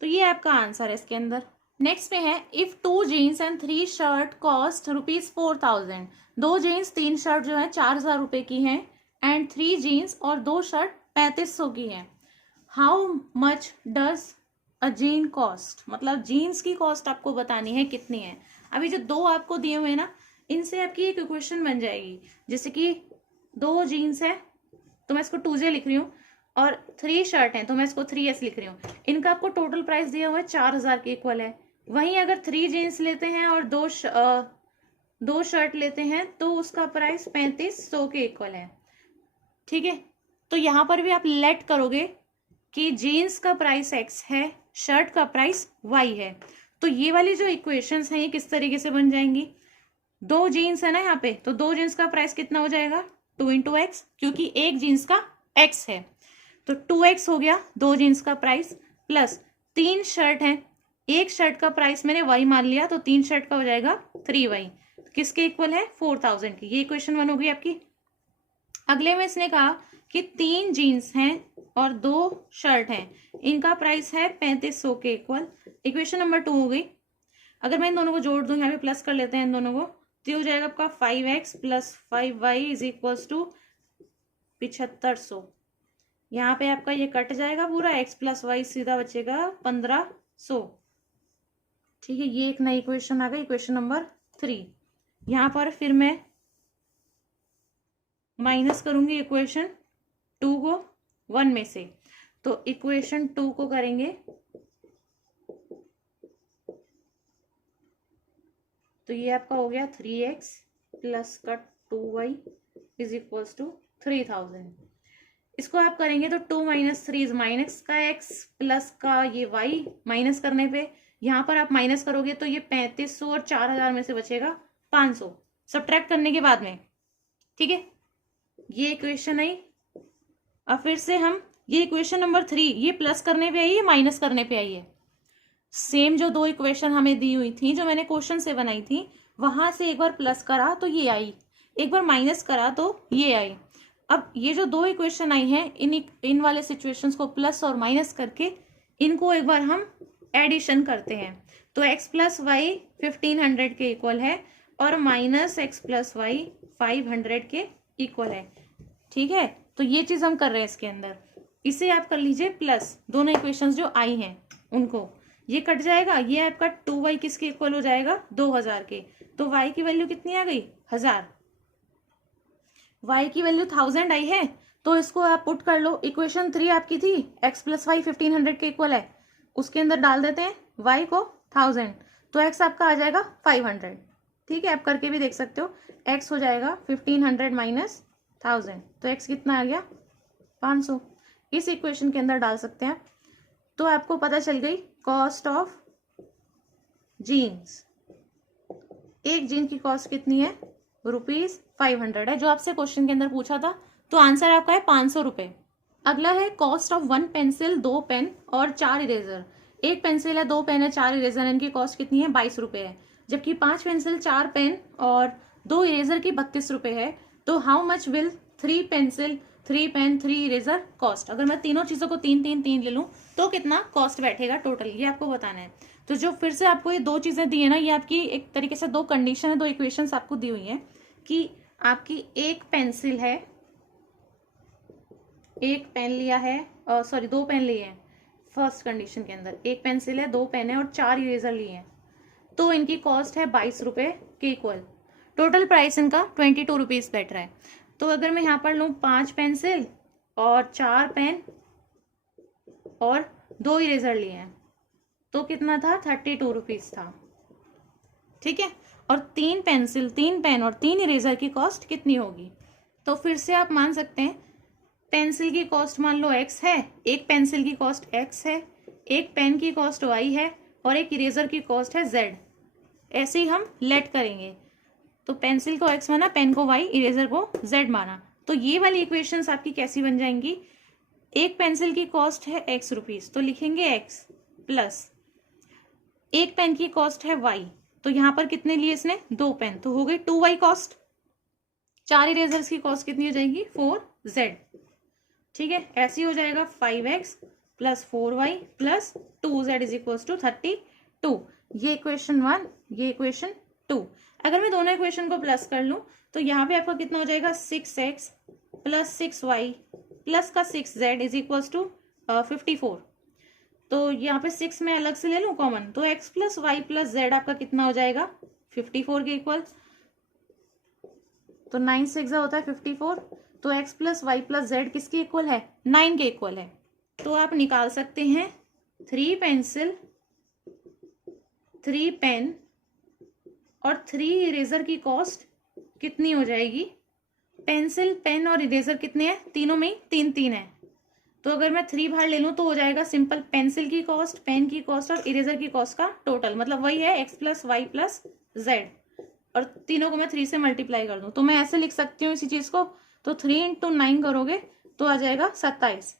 तो ये आपका आंसर है इसके अंदर। नेक्स्ट में है, if 2 jeans and 3 shirt cost ₹4,000। 2 jeans 3 shirt जो है 4,000 रुपए की हैं, एंड 3 जीन्स और 2 शर्ट 3,500 की हैं। How much does a gene cost, मतलब जीन्स की कॉस्ट आपको बतानी है कितनी है। अभी जो 2 आपको दिए हुए हैं ना, इनसे आपकी एक इक्वेशन बन जाएगी। जैसे कि 2 जीन्स है तो मैं इसको 2J लिख रही हूँ, और 3 शर्ट हैं तो मैं इसको 3S लिख रही हूँ। इनका आपको टोटल प्राइस दिया हुआ है 4,000 के इक्वल है। वहीं अगर 3 जीन्स लेते हैं और 2 शर्ट लेते हैं तो उसका प्राइस 3,500 के इक्वल है, ठीक है। तो यहाँ पर भी आप लेट करोगे कि जीन्स का प्राइस x है, शर्ट का प्राइस y है। तो ये वाली जो इक्वेशंस हैं ये किस तरीके से बन जाएंगी, 2 जीन्स है ना यहाँ पे, तो 2 जीन्स का प्राइस कितना हो जाएगा, 2 इंटू एक्स, क्योंकि एक जीन्स का x है। तो 2x हो गया 2 जीन्स का प्राइस, प्लस 3 शर्ट है एक शर्ट का प्राइस मैंने वाई मान लिया, तो 3 शर्ट का हो जाएगा 3y। किसके इक्वल है? 4000 की। ये इक्वेशन 1 होगी आपकी। अगले में इसने कहा कि 3 जीन्स हैं और 2 शर्ट हैं, इनका प्राइस है 3500 के इक्वल। इक्वेशन नंबर 2 हो गई। अगर मैं इन दोनों को जोड़ दूं, यहाँ पे प्लस कर लेते हैं इन दोनों को, तो ये हो जाएगा आपका 5x plus 5y is equals to 7500। यहाँ पे आपका ये कट जाएगा पूरा, x प्लस वाई सीधा बचेगा 1500। ठीक है, ये एक नई इक्वेशन आ गई, इक्वेशन नंबर 3। यहाँ पर फिर मैं माइनस करूंगी इक्वेशन 2 को 1 में से, तो इक्वेशन 2 को करेंगे तो ये आपका हो गया 3x प्लस का 2y इज इक्वल्स टू 3000। इसको आप करेंगे तो 2 माइनस 3 इज माइनस का x प्लस का ये y, माइनस करने पे यहाँ पर आप माइनस करोगे तो ये 3500 और 4000 में से बचेगा 500 सब्ट्रैक्ट करने के बाद में। ठीक है, ये इक्वेशन आई। अब फिर से हम ये इक्वेशन नंबर 3, ये प्लस करने पे आई है, माइनस करने पे आई है। सेम जो 2 इक्वेशन हमें दी हुई थी, जो मैंने क्वेश्चन से बनाई थी, वहां से एक बार प्लस करा तो ये आई, एक बार माइनस करा तो ये आई। अब ये जो 2 इक्वेशन आई हैं, इन वाले सिचुएशंस को प्लस और माइनस करके इनको एक बार हम एडिशन करते हैं। तो x प्लस वाई 1500 के इक्वल है और माइनस एक्स प्लस वाई 500 के इक्वल है। ठीक है, तो ये चीज हम कर रहे हैं इसके अंदर। इसे आप कर लीजिए प्लस, दोनों इक्वेशंस जो आई हैं उनको, ये कट जाएगा, ये आपका 2y किसके इक्वल हो जाएगा? 2000 के। तो y की वैल्यू कितनी आ गई? 1000। y की वैल्यू 1000 आई है, तो इसको आप पुट कर लो। इक्वेशन 3 आपकी थी x प्लस वाई 1500 के इक्वल है, उसके अंदर डाल देते हैं y को 1000, तो x आपका आ जाएगा 500। ठीक है, आप करके भी देख सकते हो। x हो जाएगा 1500 माइनस 1000, तो x कितना आ गया? 500। इस इक्वेशन के अंदर डाल सकते हैं। तो आपको पता चल गई कॉस्ट ऑफ जीन्स। एक जीन की कॉस्ट कितनी है? ₹500 है, जो आपसे क्वेश्चन के अंदर पूछा था। तो आंसर आपका है 500 रुपए। अगला है कॉस्ट ऑफ 1 पेंसिल, 2 पेन और 4 इरेजर। एक पेंसिल है, 2 पेन है, 4 इरेजर, इनकी कॉस्ट कितनी है? 22 रुपए है। जबकि 5 पेंसिल, 4 पेन और 2 इरेजर की 32 रुपए है। तो how much will 3 pencil, 3 pen, 3 eraser cost? अगर मैं तीनों चीजों को 3 ले लूं तो कितना कॉस्ट बैठेगा टोटल, ये आपको बताना है। तो जो फिर से आपको ये 2 चीजें दी है ना, ये आपकी एक तरीके से 2 कंडीशन है, 2 इक्वेशंस आपको दी हुई है कि आपकी एक पेंसिल है, एक पेन लिया है, सॉरी 2 पेन लिए हैं फर्स्ट कंडीशन के अंदर, एक पेंसिल है, 2 पेन है और 4 इरेजर लिए हैं, तो इनकी कॉस्ट है 22 रुपए के इक्वल। टोटल प्राइस इनका 22 रुपीज बैठ रहा है। तो अगर मैं यहाँ पर लूँ 5 पेंसिल और 4 पेन और 2 इरेजर लिए हैं, तो कितना था? 32 रुपीज था। ठीक है, और 3 पेंसिल, 3 पेन और 3 इरेजर की कॉस्ट कितनी होगी? तो फिर से आप मान सकते हैं, पेंसिल की कॉस्ट मान लो x है, एक पेंसिल की कॉस्ट x है, एक पेन की कॉस्ट y है और एक इरेजर की कॉस्ट है z। ऐसे ही हम लेट करेंगे, तो पेंसिल को x माना, पेन को y, इरेजर को z माना। तो ये वाली इक्वेशंस आपकी कैसी बन जाएंगी? एक पेंसिल की कॉस्ट है x रुपीज, तो लिखेंगे x प्लस एक पेन की कॉस्ट है y, तो यहाँ पर कितने लिए इसने? 2 पेन, तो हो गई 2y कॉस्ट। 4 इरेजर्स की कॉस्ट कितनी हो जाएगी? 4z। ठीक है, ऐसे ही हो जाएगा 5x plus 4y plus 2z is equal to 32। ये इक्वेशन 1, ये इक्वेशन 2। अगर मैं दोनों इक्वेशन को प्लस कर लूं तो यहाँ पे आपका कितना हो जाएगा? 6x प्लस 6y प्लस का 6z इज इक्वल टू 54। तो यहाँ पे 6 में अलग से ले लूं कॉमन, तो x plus y plus z आपका कितना हो जाएगा? 54 के इक्वल। तो 9 6 होता है 54, तो x plus y plus z किसके इक्वल है? 9 के इक्वल है। तो आप निकाल सकते हैं 3 पेंसिल, 3 पेन और 3 इरेजर की कॉस्ट कितनी हो जाएगी? पेंसिल, पेन और इरेजर कितने हैं? तीनों में ही 3 है। तो अगर मैं 3 बाहर ले लूं तो हो जाएगा सिंपल पेंसिल की कॉस्ट, पेन की कॉस्ट और इरेजर की कॉस्ट का टोटल, मतलब वही है x plus y plus z, और तीनों को मैं 3 से मल्टीप्लाई कर दूं तो मैं ऐसे लिख सकती हूँ इसी चीज को। तो 3 × 9 करोगे तो आ जाएगा 27।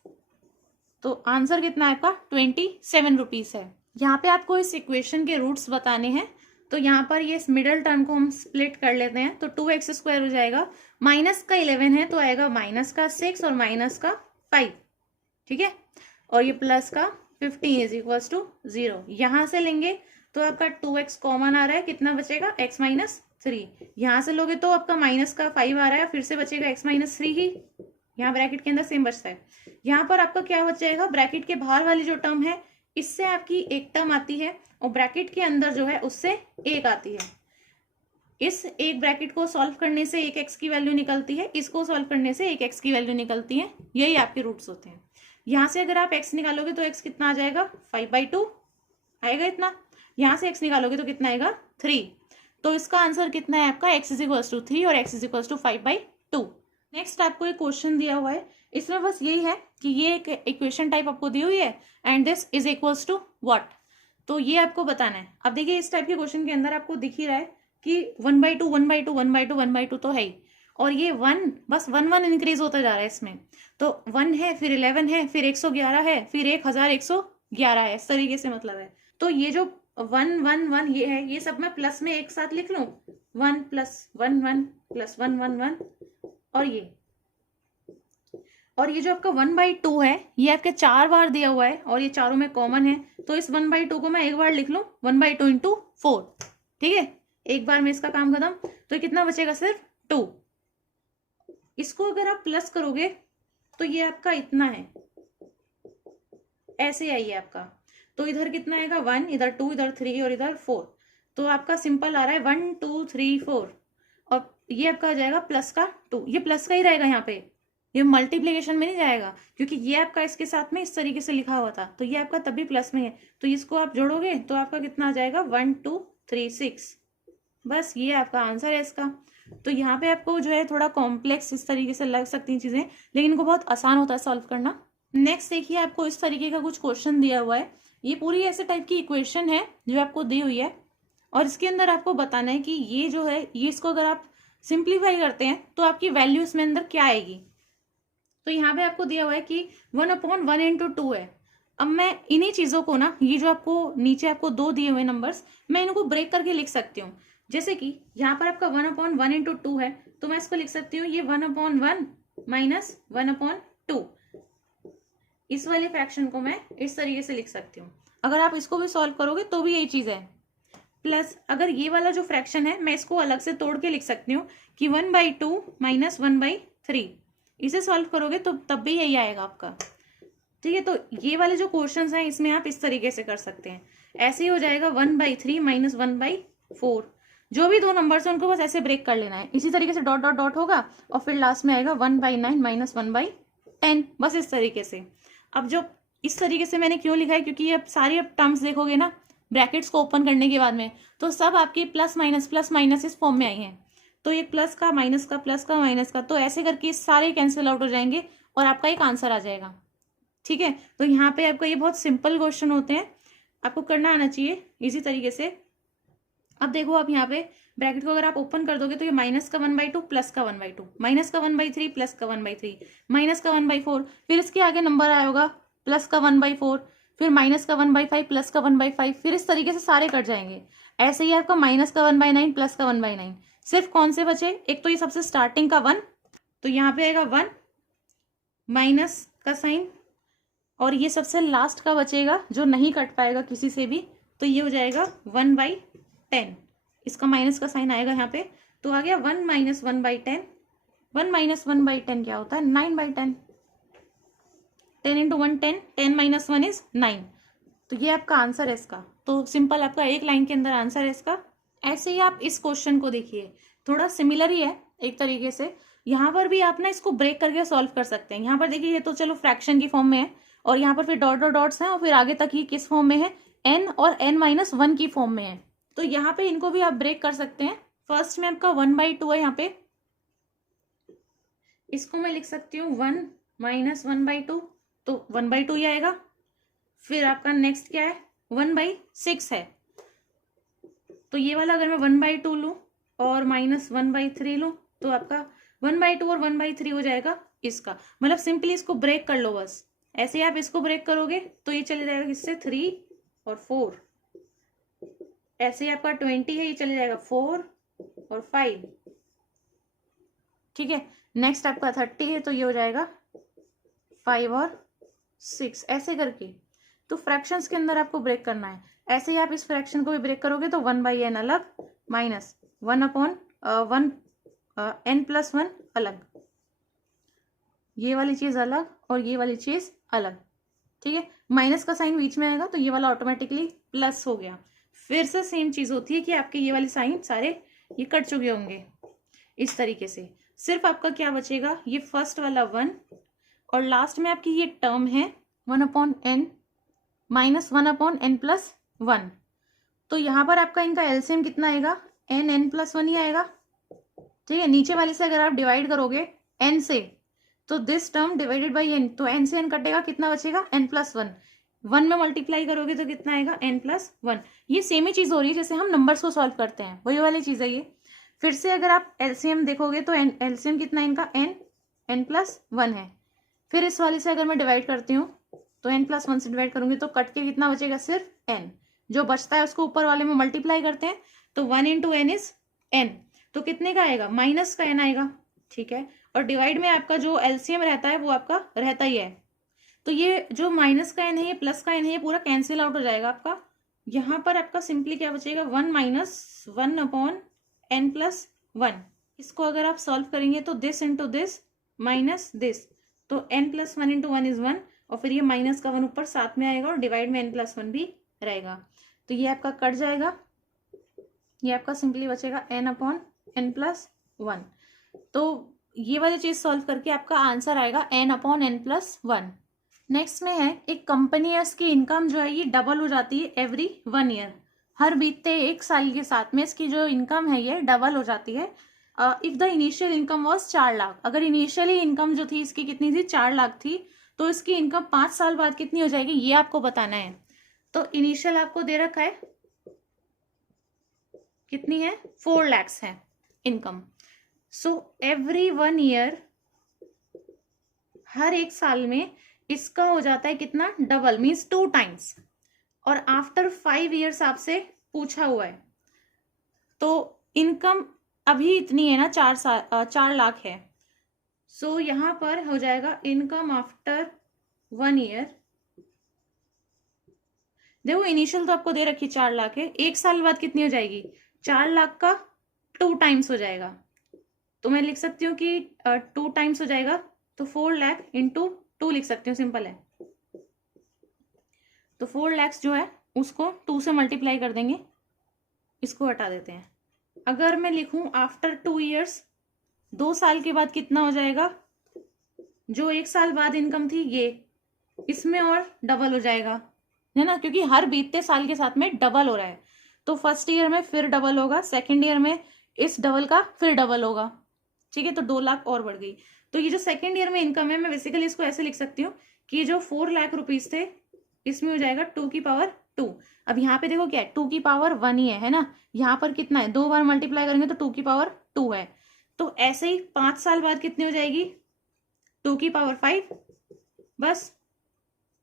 तो आंसर कितना है आपका? 27 रुपीज है। यहाँ पे आपको इस इक्वेशन के रूट्स बताने हैं। तो यहाँ पर ये इस मिडल टर्म को हम स्प्लिट कर लेते हैं। तो 2x² हो जाएगा, माइनस का 11 है तो आएगा माइनस का 6 और माइनस का 5, ठीक है। और ये प्लस का 15 इज इक्वल्स टू 0। यहाँ से लेंगे तो आपका 2x कॉमन आ रहा है, कितना बचेगा x माइनस 3। यहाँ से लोगे तो आपका माइनस का 5 आ रहा है, फिर से बचेगा x माइनस 3 ही, यहाँ ब्रैकेट के अंदर सेम बचता है। यहाँ पर आपका क्या बचेगा, ब्रैकेट के बाहर वाली जो टर्म है इससे आपकी एक टर्म आती है और ब्रैकेट के अंदर जो है उससे एक आती है। इस एक ब्रैकेट को सॉल्व करने से एक x की वैल्यू निकलती है, इसको सॉल्व करने से एक x की वैल्यू निकलती है। यही आपके रूट्स होते हैं। यहाँ से अगर आप x निकालोगे तो x कितना आ जाएगा, 5/2 आएगा इतना। यहाँ से x निकालोगे तो कितना आएगा, 3। तो इसका आंसर कितना है आपका, x इज इक्वल्स टू 3 और x is equals to 5/2। Next आपको एक क्वेश्चन दिया हुआ है, इसमें बस यही है कि ये एक इक्वेशन टाइप आपको दी हुई है and this is equals to what, तो ये आपको बताना है। अब देखिए इस टाइप के क्वेश्चन के अंदर आपको दिख ही रहा है कि 1/2 1/2 1/2 1/2 तो है ही, और ये 1 बस 1 इंक्रीज होता जा रहा है इसमें। तो 1 है, फिर 11 है, फिर 111 है, फिर 1111 है, इस तरीके से मतलब है। तो ये जो 1 1 1 ये है, ये सब मैं प्लस में एक साथ लिख लूं, 1 + 1 1 + 1 1 1, और ये जो आपका 1/2 है ये आपके 4 बार दिया हुआ है और ये चारों में कॉमन है। तो इस 1/2 को मैं एक बार लिख लूं, 1/2 × 4, ठीक है। एक बार में इसका काम खत्म। तो ये कितना बचेगा, सिर्फ 2। इसको अगर आप प्लस करोगे तो ये आपका इतना है, ऐसे आइए आपका। तो इधर कितना आएगा, 1, इधर 2, इधर 3 और इधर 4। तो आपका सिंपल आ रहा है 1 2 3 4, और ये आपका आ जाएगा प्लस का 2। ये प्लस का ही रहेगा यहाँ पे, ये मल्टीप्लीकेशन में नहीं जाएगा, क्योंकि ये आपका इसके साथ में इस तरीके से लिखा हुआ था, तो ये आपका तभी प्लस में है। तो इसको आप जोड़ोगे तो आपका कितना आ जाएगा, 1 2 3 6। बस ये आपका आंसर है इसका। तो यहाँ पे आपको जो है थोड़ा कॉम्प्लेक्स इस तरीके से लग सकती हैं चीजें, लेकिन इनको बहुत आसान होता है सॉल्व करना। नेक्स्ट देखिए, आपको इस तरीके का कुछ क्वेश्चन दिया हुआ है। ये पूरी ऐसे टाइप की इक्वेशन है जो आपको दी हुई है, और इसके अंदर आपको बताना है कि ये जो है ये इसको अगर आप सिंप्लीफाई करते हैं तो आपकी वैल्यू इसमें अंदर क्या आएगी। तो यहाँ पे आपको दिया हुआ है कि 1/1 × 2 है। अब मैं इन्हीं चीजों को ना, ये जो आपको नीचे आपको 2 दिए हुए नंबर्स, मैं इनको ब्रेक करके लिख सकती हूँ। जैसे कि यहाँ पर आपका 1/1 × 2 है, तो मैं इसको लिख सकती हूँ ये 1/1 माइनस 1/2। इस वाले फ्रैक्शन को मैं इस तरीके से लिख सकती हूँ। अगर आप इसको भी सॉल्व करोगे तो भी यही चीज है। प्लस अगर ये वाला जो फ्रैक्शन है मैं इसको अलग से तोड़ के लिख सकती हूँ कि 1/2 माइनस 1/3। इसे सॉल्व करोगे तो तब भी यही आएगा आपका, ठीक है। तो ये वाले जो क्वेश्चंस हैं इसमें आप इस तरीके से कर सकते हैं। ऐसे ही हो जाएगा 1/3 माइनस 1/4। जो भी 2 नंबर्स हैं उनको बस ऐसे ब्रेक कर लेना है। इसी तरीके से डॉट डॉट डॉट होगा और फिर लास्ट में आएगा 1/9 माइनस 1/10, बस इस तरीके से। अब जो इस तरीके से मैंने क्यों लिखा है, क्योंकि अब सारी टर्म्स देखोगे ना ब्रैकेट्स को ओपन करने के बाद में, तो सब आपके प्लस माइनस इस फॉर्म में आई हैं। तो ये प्लस का माइनस का प्लस का माइनस का, तो ऐसे करके सारे कैंसिल आउट हो जाएंगे और आपका एक आंसर आ जाएगा, ठीक है। तो यहाँ पे आपका ये बहुत सिंपल क्वेश्चन होते हैं, आपको करना आना चाहिए इसी तरीके से। अब देखो आप यहाँ पे ब्रैकेट को अगर आप ओपन कर दोगे तो ये माइनस का 1/2 प्लस का 1/2, माइनस का 1/3 प्लस का 1/3, माइनस का 1/4, फिर इसके आगे नंबर आया होगा प्लस का 1/4, फिर माइनस का 1/5 प्लस का 1/5, फिर इस तरीके से सारे कट जाएंगे। ऐसे ही आपका माइनस का 1/9 प्लस का 1/9। सिर्फ कौन से बचे, एक तो ये सबसे स्टार्टिंग का 1, तो यहाँ पे आएगा 1 माइनस का साइन, और ये सबसे लास्ट का बचेगा जो नहीं कट पाएगा किसी से भी, तो ये हो जाएगा 1/10। इसका माइनस का साइन आएगा यहाँ पे, तो आ गया 1 माइनस 1/10। 1 माइनस 1/10 क्या होता है, 9/10। 10 × 1 10, 10 माइनस 1 इज 9। तो ये आपका आंसर है इसका। तो सिंपल आपका एक लाइन के अंदर आंसर है इसका। ऐसे ही आप इस क्वेश्चन को देखिए, थोड़ा सिमिलर ही है एक तरीके से। यहाँ पर भी आप ना इसको ब्रेक करके सॉल्व कर सकते हैं। यहाँ पर देखिए ये तो चलो फ्रैक्शन की फॉर्म में है, और यहाँ पर फिर डॉट डॉट डॉट्स हैं, और फिर आगे तक ये किस फॉर्म में है, n और n-1 की फॉर्म में है। तो यहाँ पे इनको भी आप ब्रेक कर सकते हैं। फर्स्ट में आपका 1/2 है यहाँ पे, इसको मैं लिख सकती हूँ 1 माइनस 1/2, तो 1/2 ही आएगा। फिर आपका नेक्स्ट क्या है, 1/6 है, तो ये वाला अगर मैं 1/2 लूँ और माइनस 1/3 लूँ तो आपका 1/2 और 1/3 हो जाएगा इसका। मतलब सिंपली इसको ब्रेक कर लो बस। ऐसे ही आप इसको ब्रेक करोगे तो ये चले जाएगा किससे, 3 और 4, ऐसे ही आपका 20 है, ये चले जाएगा 4 और 5, ठीक है। नेक्स्ट आपका 30 है, तो ये हो जाएगा 5 और 6, ऐसे करके। तो फ्रैक्शंस के अंदर आपको ब्रेक करना है। ऐसे ही आप इस फ्रैक्शन को भी ब्रेक करोगे तो 1/n अलग, माइनस 1/1 n+1 अलग, ये वाली चीज अलग और ये वाली चीज अलग, ठीक है। माइनस का साइन बीच में आएगा तो ये वाला ऑटोमेटिकली प्लस हो गया। फिर से सेम चीज होती है कि आपके ये वाले साइन सारे ये कट चुके होंगे इस तरीके से। सिर्फ आपका क्या बचेगा, ये फर्स्ट वाला 1 और लास्ट में आपकी ये टर्म है 1/n माइनस 1/n+1। तो यहाँ पर आपका इनका एलसीएम कितना आएगा, n+1 ही आएगा, ठीक है। नीचे वाले से अगर आप डिवाइड करोगे n से तो this term divided by n, तो n से n कटेगा, कितना बचेगा n+1। 1 में मल्टीप्लाई करोगे तो कितना आएगा n+1। ये सेम ही चीज हो रही है जैसे हम नंबर्स को सॉल्व करते हैं, वही वाली चीज है ये। फिर से अगर आप एलसीएम देखोगे तो एलसीएम कितना इनका n+1 है। फिर इस वाले से अगर मैं डिवाइड करती हूँ तो n+1 से डिवाइड करूंगी तो कट के कितना बचेगा, सिर्फ n। जो बचता है उसको ऊपर वाले में मल्टीप्लाई करते हैं तो 1 × n इज n, तो कितने का आएगा, माइनस का n आएगा, ठीक है। और डिवाइड में आपका जो एलसीएम रहता है वो आपका रहता ही है, तो ये जो माइनस का n है, ये प्लस का n है, ये पूरा कैंसिल आउट हो जाएगा आपका। यहाँ पर आपका सिंपली क्या बचेगा, 1 - 1/n+1। इसको अगर आप सॉल्व करेंगे तो this into this minus this, तो n+1 × 1 इज 1, और फिर ये माइनस का 1 ऊपर साथ में आएगा और डिवाइड में n+1 भी रहेगा, तो ये आपका कट जाएगा। ये आपका सिंपली बचेगा n/n+1। तो ये वाली चीज सॉल्व करके आपका आंसर आएगा n/n+1। नेक्स्ट में है एक कंपनी है, इसकी इनकम जो है ये डबल हो जाती है एवरी 1 ईयर। हर बीतते 1 साल के साथ में इसकी जो इनकम है ये डबल हो जाती है। If the initial income was 4 lakh, अगर इनिशियली इनकम जो थी इसकी कितनी थी, 4 लाख थी, तो इसकी इनकम 5 साल बाद कितनी हो जाएगी, ये आपको बताना है। तो इनिशियल आपको दे रखा है कितनी है, 4 लाख है इनकम। सो एवरी 1 ईयर, हर 1 साल में इसका हो जाता है कितना, डबल, मीन्स 2 टाइम्स। और आफ्टर 5 ईयर्स आपसे पूछा हुआ है, तो इनकम अभी इतनी है ना, 4 लाख है। सो यहां पर हो जाएगा इनकम आफ्टर 1 ईयर। देखो इनिशियल तो आपको दे रखी 4 लाख है, 1 साल बाद कितनी हो जाएगी, 4 लाख का 2 टाइम्स हो जाएगा, तो मैं लिख सकती हूँ कि 2 टाइम्स हो जाएगा, तो 4 लाख इंटू 2 लिख सकती हूँ, सिंपल है। तो 4 लाख जो है उसको 2 से मल्टीप्लाई कर देंगे, इसको हटा देते हैं। अगर मैं लिखूं आफ्टर 2 ईयर्स, 2 साल के बाद कितना हो जाएगा, जो 1 साल बाद इनकम थी ये इसमें और डबल हो जाएगा, है ना, क्योंकि हर बीतते साल के साथ में डबल हो रहा है। तो फर्स्ट ईयर में फिर डबल होगा, सेकेंड ईयर में इस डबल का फिर डबल होगा, ठीक है। तो 2 लाख और बढ़ गई। तो ये जो सेकेंड ईयर में इनकम है, मैं बेसिकली इसको ऐसे लिख सकती हूँ कि जो 4 लाख रुपीज थे इसमें हो जाएगा 2 की पावर 2। अब यहाँ पे देखो क्या है, 2 की पावर 1 ही है ना, यहाँ पर कितना है, 2 बार मल्टीप्लाई करेंगे तो 2 की पावर 2 है। तो ऐसे ही 5 साल बाद कितनी हो जाएगी, 2 की पावर 5, बस,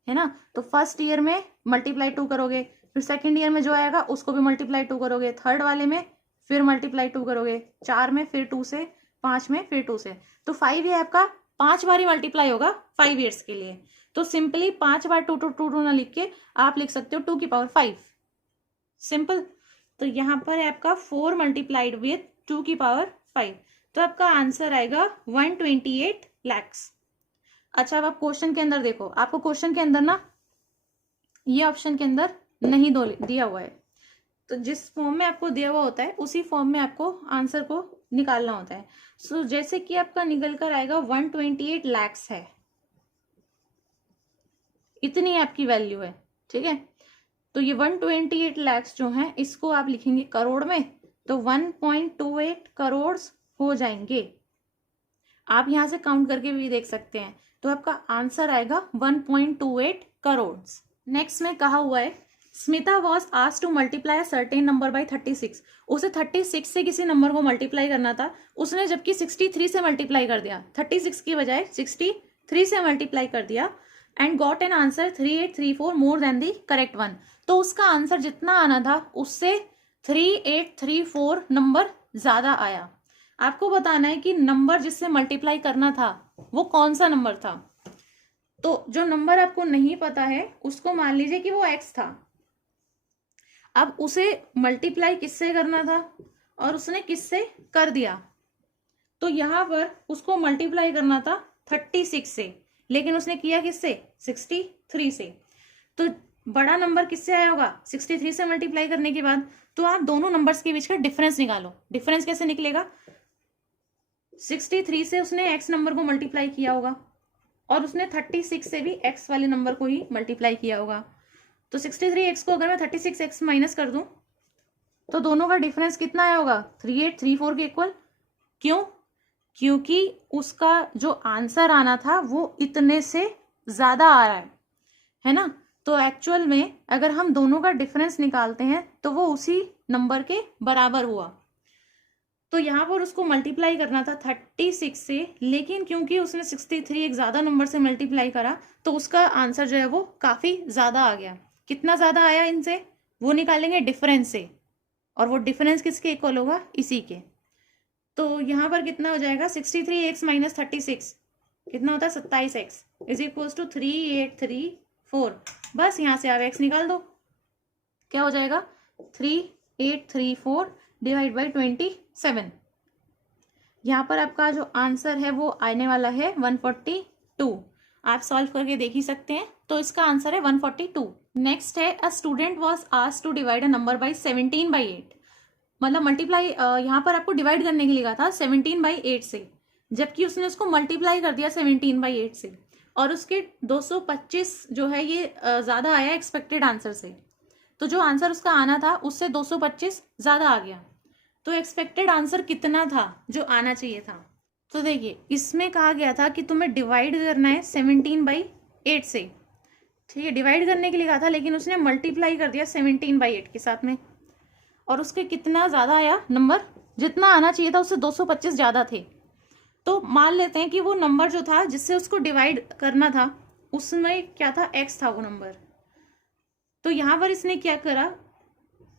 है ना। तो फर्स्ट ईयर में मल्टीप्लाई 2 करोगे, फिर सेकेंड ईयर में जो आएगा उसको भी मल्टीप्लाई 2 करोगे, थर्ड वाले में फिर मल्टीप्लाई 2 करोगे, 4 में फिर 2 से, 5 में फिर 2 से, तो 5 ये आपका 5 बार ही मल्टीप्लाई होगा 5 ईयर्स के लिए। तो सिंपली 5 बार 2 ना लिख के आप लिख सकते हो 2 की पावर 5, सिंपल। तो यहाँ पर है आपका 4 मल्टीप्लाइड विथ 2 की पावर 5, तो आपका आंसर आएगा 128 लाख। अच्छा, अब आप क्वेश्चन के अंदर देखो, आपको क्वेश्चन के अंदर ना ये ऑप्शन के अंदर नहीं दिया हुआ है, तो जिस फॉर्म में आपको दिया हुआ होता है उसी फॉर्म में आपको आंसर को निकालना होता है। सो जैसे कि आपका निकल कर आएगा 128 लाख है, इतनी आपकी वैल्यू है, ठीक है। तो ये 128 लाख जो है इसको आप लिखेंगे करोड़ में, तो 1.28 करोड़ हो जाएंगे। आप यहां से काउंट करके भी देख सकते हैं, तो आपका आंसर आएगा 1.28 करोड़। नेक्स्ट में कहा हुआ है Smita was asked to multiply a certain number by 36। उसे 36 से किसी नंबर को मल्टीप्लाई करना था, उसने जबकि 63 से मल्टीप्लाई कर दिया, 36 की बजाय 63 से मल्टीप्लाई कर दिया, and got an answer 3834 more than the correct one. तो उसका आंसर जितना आना था उससे 3834 नंबर ज्यादा आया। आपको बताना है कि नंबर जिससे मल्टीप्लाई करना था वो कौन सा नंबर था। तो जो नंबर आपको नहीं पता है उसको मान लीजिए कि वो x था। अब उसे मल्टीप्लाई किससे करना था और उसने किससे कर दिया। तो यहां पर उसको मल्टीप्लाई करना था 36 से, लेकिन उसने किया किससे, 63 से। तो बड़ा नंबर किससे आया होगा, 63 से मल्टीप्लाई करने के बाद। तो आप दोनों नंबर्स के बीच का डिफरेंस निकालो। डिफरेंस कैसे निकलेगा, 63 से उसने x नंबर को मल्टीप्लाई किया होगा और उसने 36 से भी x वाले नंबर को ही मल्टीप्लाई किया होगा। तो 63x को अगर मैं 36x माइनस कर दूं तो दोनों का डिफरेंस कितना आया होगा, 3834 के इक्वल। क्यों, क्योंकि उसका जो आंसर आना था वो इतने से ज्यादा आ रहा है ना। तो एक्चुअल में अगर हम दोनों का डिफरेंस निकालते हैं तो वो उसी नंबर के बराबर हुआ। तो यहाँ पर उसको मल्टीप्लाई करना था 36 से, लेकिन क्योंकि उसने 63 एक ज्यादा नंबर से मल्टीप्लाई करा तो उसका आंसर जो है वो काफी ज्यादा आ गया। कितना ज्यादा आया इनसे वो निकालेंगे डिफरेंस से, और वो डिफरेंस किसके इक्वल होगा, इसी के। तो यहाँ पर कितना हो जाएगा, 63x माइनस 36 कितना होता है, 27x इज इक्वल्स टू 3834। बस यहाँ से आप x निकाल दो, क्या हो जाएगा 3834 डिवाइड बाई 27। यहाँ पर आपका जो आंसर है वो आने वाला है 142। आप सॉल्व करके देख ही सकते हैं। तो इसका आंसर है 142। नेक्स्ट है, a student was asked to divide a number by 17/8। मतलब मल्टीप्लाई यहाँ पर आपको डिवाइड करने के लिए कहा था 17/8 से, जबकि उसने उसको मल्टीप्लाई कर दिया 17/8 से, और उसके 225 जो है ये ज्यादा आया एक्सपेक्टेड आंसर से। तो जो आंसर उसका आना था उससे 225 ज्यादा आ गया। तो एक्सपेक्टेड आंसर कितना था जो आना चाहिए था। तो देखिए इसमें कहा गया था कि तुम्हें डिवाइड करना है 17/8 से, ठीक है, डिवाइड करने के लिए कहा था, लेकिन उसने मल्टीप्लाई कर दिया 17/8 के साथ में, और उसके कितना ज्यादा आया नंबर, जितना आना चाहिए था उससे 225 ज्यादा थे। तो मान लेते हैं कि वो नंबर जो था जिससे उसको डिवाइड करना था उसमें क्या था, x था वो नंबर। तो यहाँ पर इसने क्या करा,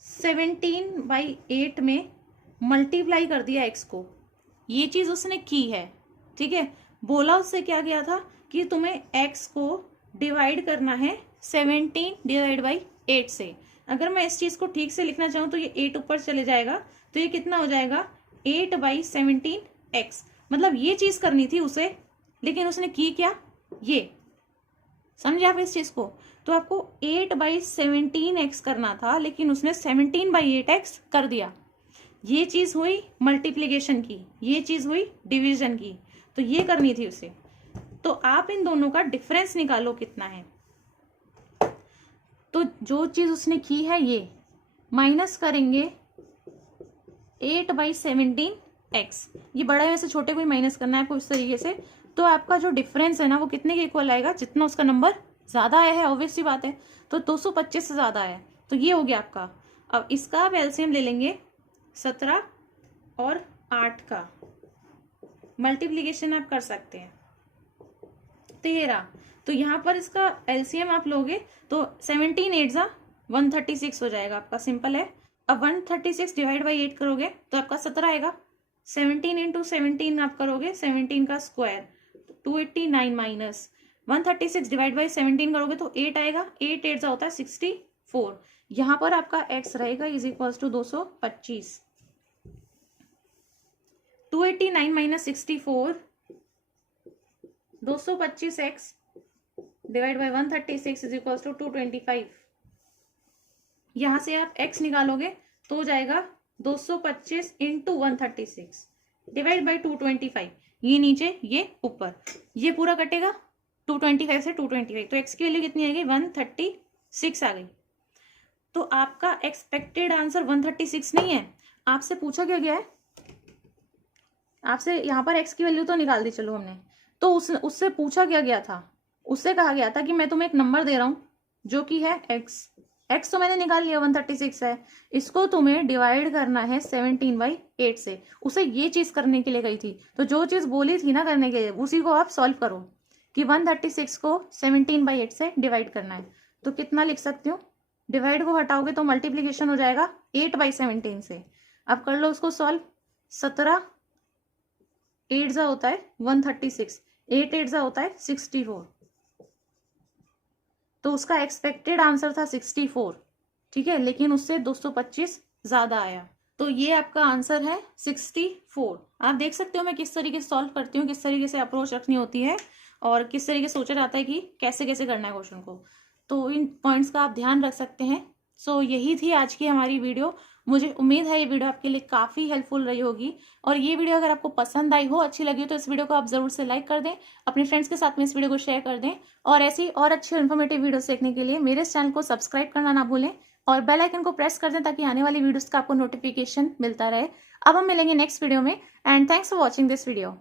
17/8 में मल्टीप्लाई कर दिया x को, ये चीज उसने की है, ठीक है। बोला उससे क्या गया था कि तुम्हें x को डिवाइड करना है 17/8 से। अगर मैं इस चीज को ठीक से लिखना चाहूँ तो ये 8 ऊपर चले जाएगा, तो ये कितना हो जाएगा 8/17x। मतलब ये चीज करनी थी उसे, लेकिन उसने की क्या, ये समझे आप इस चीज को। तो आपको 8/17x करना था, लेकिन उसने 17/8x कर दिया। ये चीज हुई मल्टीप्लीकेशन की, ये चीज हुई डिवीजन की, तो ये करनी थी उसे। तो आप इन दोनों का डिफरेंस निकालो कितना है। तो जो चीज उसने की है ये माइनस करेंगे 8/17x, ये बड़ा है, वैसे छोटे को ही माइनस करना है आपको इस तरीके से। तो आपका जो डिफरेंस है ना वो कितने के इक्वल आएगा, जितना उसका नंबर ज्यादा आया है, ऑब्वियस सी बात है। तो 225 से ज्यादा आया, तो ये हो गया आपका। अब इसका आप एलसीएम ले लेंगे 17 और 8 का मल्टीप्लीकेशन आप कर सकते हैं, तो ये रहा। तो यहाँ पर इसका एलसीएम आप लोगे तो 17 8 136 हो जाएगा आपका, सिंपल है। अब 136 डिवाइड बाई 8 करोगे तो आपका 17 आएगा। 17 इंटू 17 आप करोगे 17 का स्क्वायर 289 माइनस 136 डिवाइड बाई 17 करोगे तो 8 आएगा। 8 8 होता है 64। यहाँ पर आपका x रहेगा is equals to 225। 289 minus 64 225x divide by 136 is equals to 225। यहां से आप x निकालोगे तो हो जाएगा 225 इंटू 136 डिवाइड बाई 225। ये नीचे ये ऊपर, ये पूरा कटेगा 225 से 225, तो x की वैल्यू कितनी आएगी 136 आ गई। तो आपका एक्सपेक्टेड आंसर 136 नहीं है, आपसे पूछा क्या गया है, आपसे यहाँ पर x की वैल्यू तो निकाल दी चलो हमने, तो उससे पूछा क्या गया था, उससे कहा गया था कि मैं तुम्हें एक नंबर दे रहा हूं जो कि है x तो मैंने निकाल लिया 136 है, इसको तुम्हें डिवाइड करना है 17/8 से। उसे ये चीज करने के लिए गई थी, तो जो चीज बोली थी ना करने के लिए उसी को आप सॉल्व करो। कि 136 को 17/8 से डिवाइड करना है। तो कितना लिख सकती हूँ, डिवाइड को हटाओगे तो मल्टीप्लीकेशन हो जाएगा 8/17 से। अब कर लो उसको सॉल्व। 17 8 जा होता है 136, 8 8 जा होता है 64। तो उसका एक्सपेक्टेड आंसर था 64, ठीक है, लेकिन उससे 225 ज्यादा आया। तो ये आपका आंसर है 64। आप देख सकते हो मैं किस तरीके से सॉल्व करती हूँ, किस तरीके से अप्रोच रखनी होती है और किस तरीके से सोचा जाता है कि कैसे कैसे करना है क्वेश्चन को। तो इन पॉइंट्स का आप ध्यान रख सकते हैं। सो यही थी आज की हमारी वीडियो। मुझे उम्मीद है ये वीडियो आपके लिए काफ़ी हेल्पफुल रही होगी। और ये वीडियो अगर आपको पसंद आई हो, अच्छी लगी हो, तो इस वीडियो को आप ज़रूर से लाइक कर दें, अपने फ्रेंड्स के साथ में इस वीडियो को शेयर कर दें। और ऐसी और अच्छी इन्फॉर्मेटिव वीडियोस देखने के लिए मेरे इस चैनल को सब्सक्राइब करना ना भूलें और बेल आइकन को प्रेस कर दें ताकि आने वाली वीडियोस का आपको नोटिफिकेशन मिलता रहे। अब हम मिलेंगे नेक्स्ट वीडियो में। And thanks for watching this video.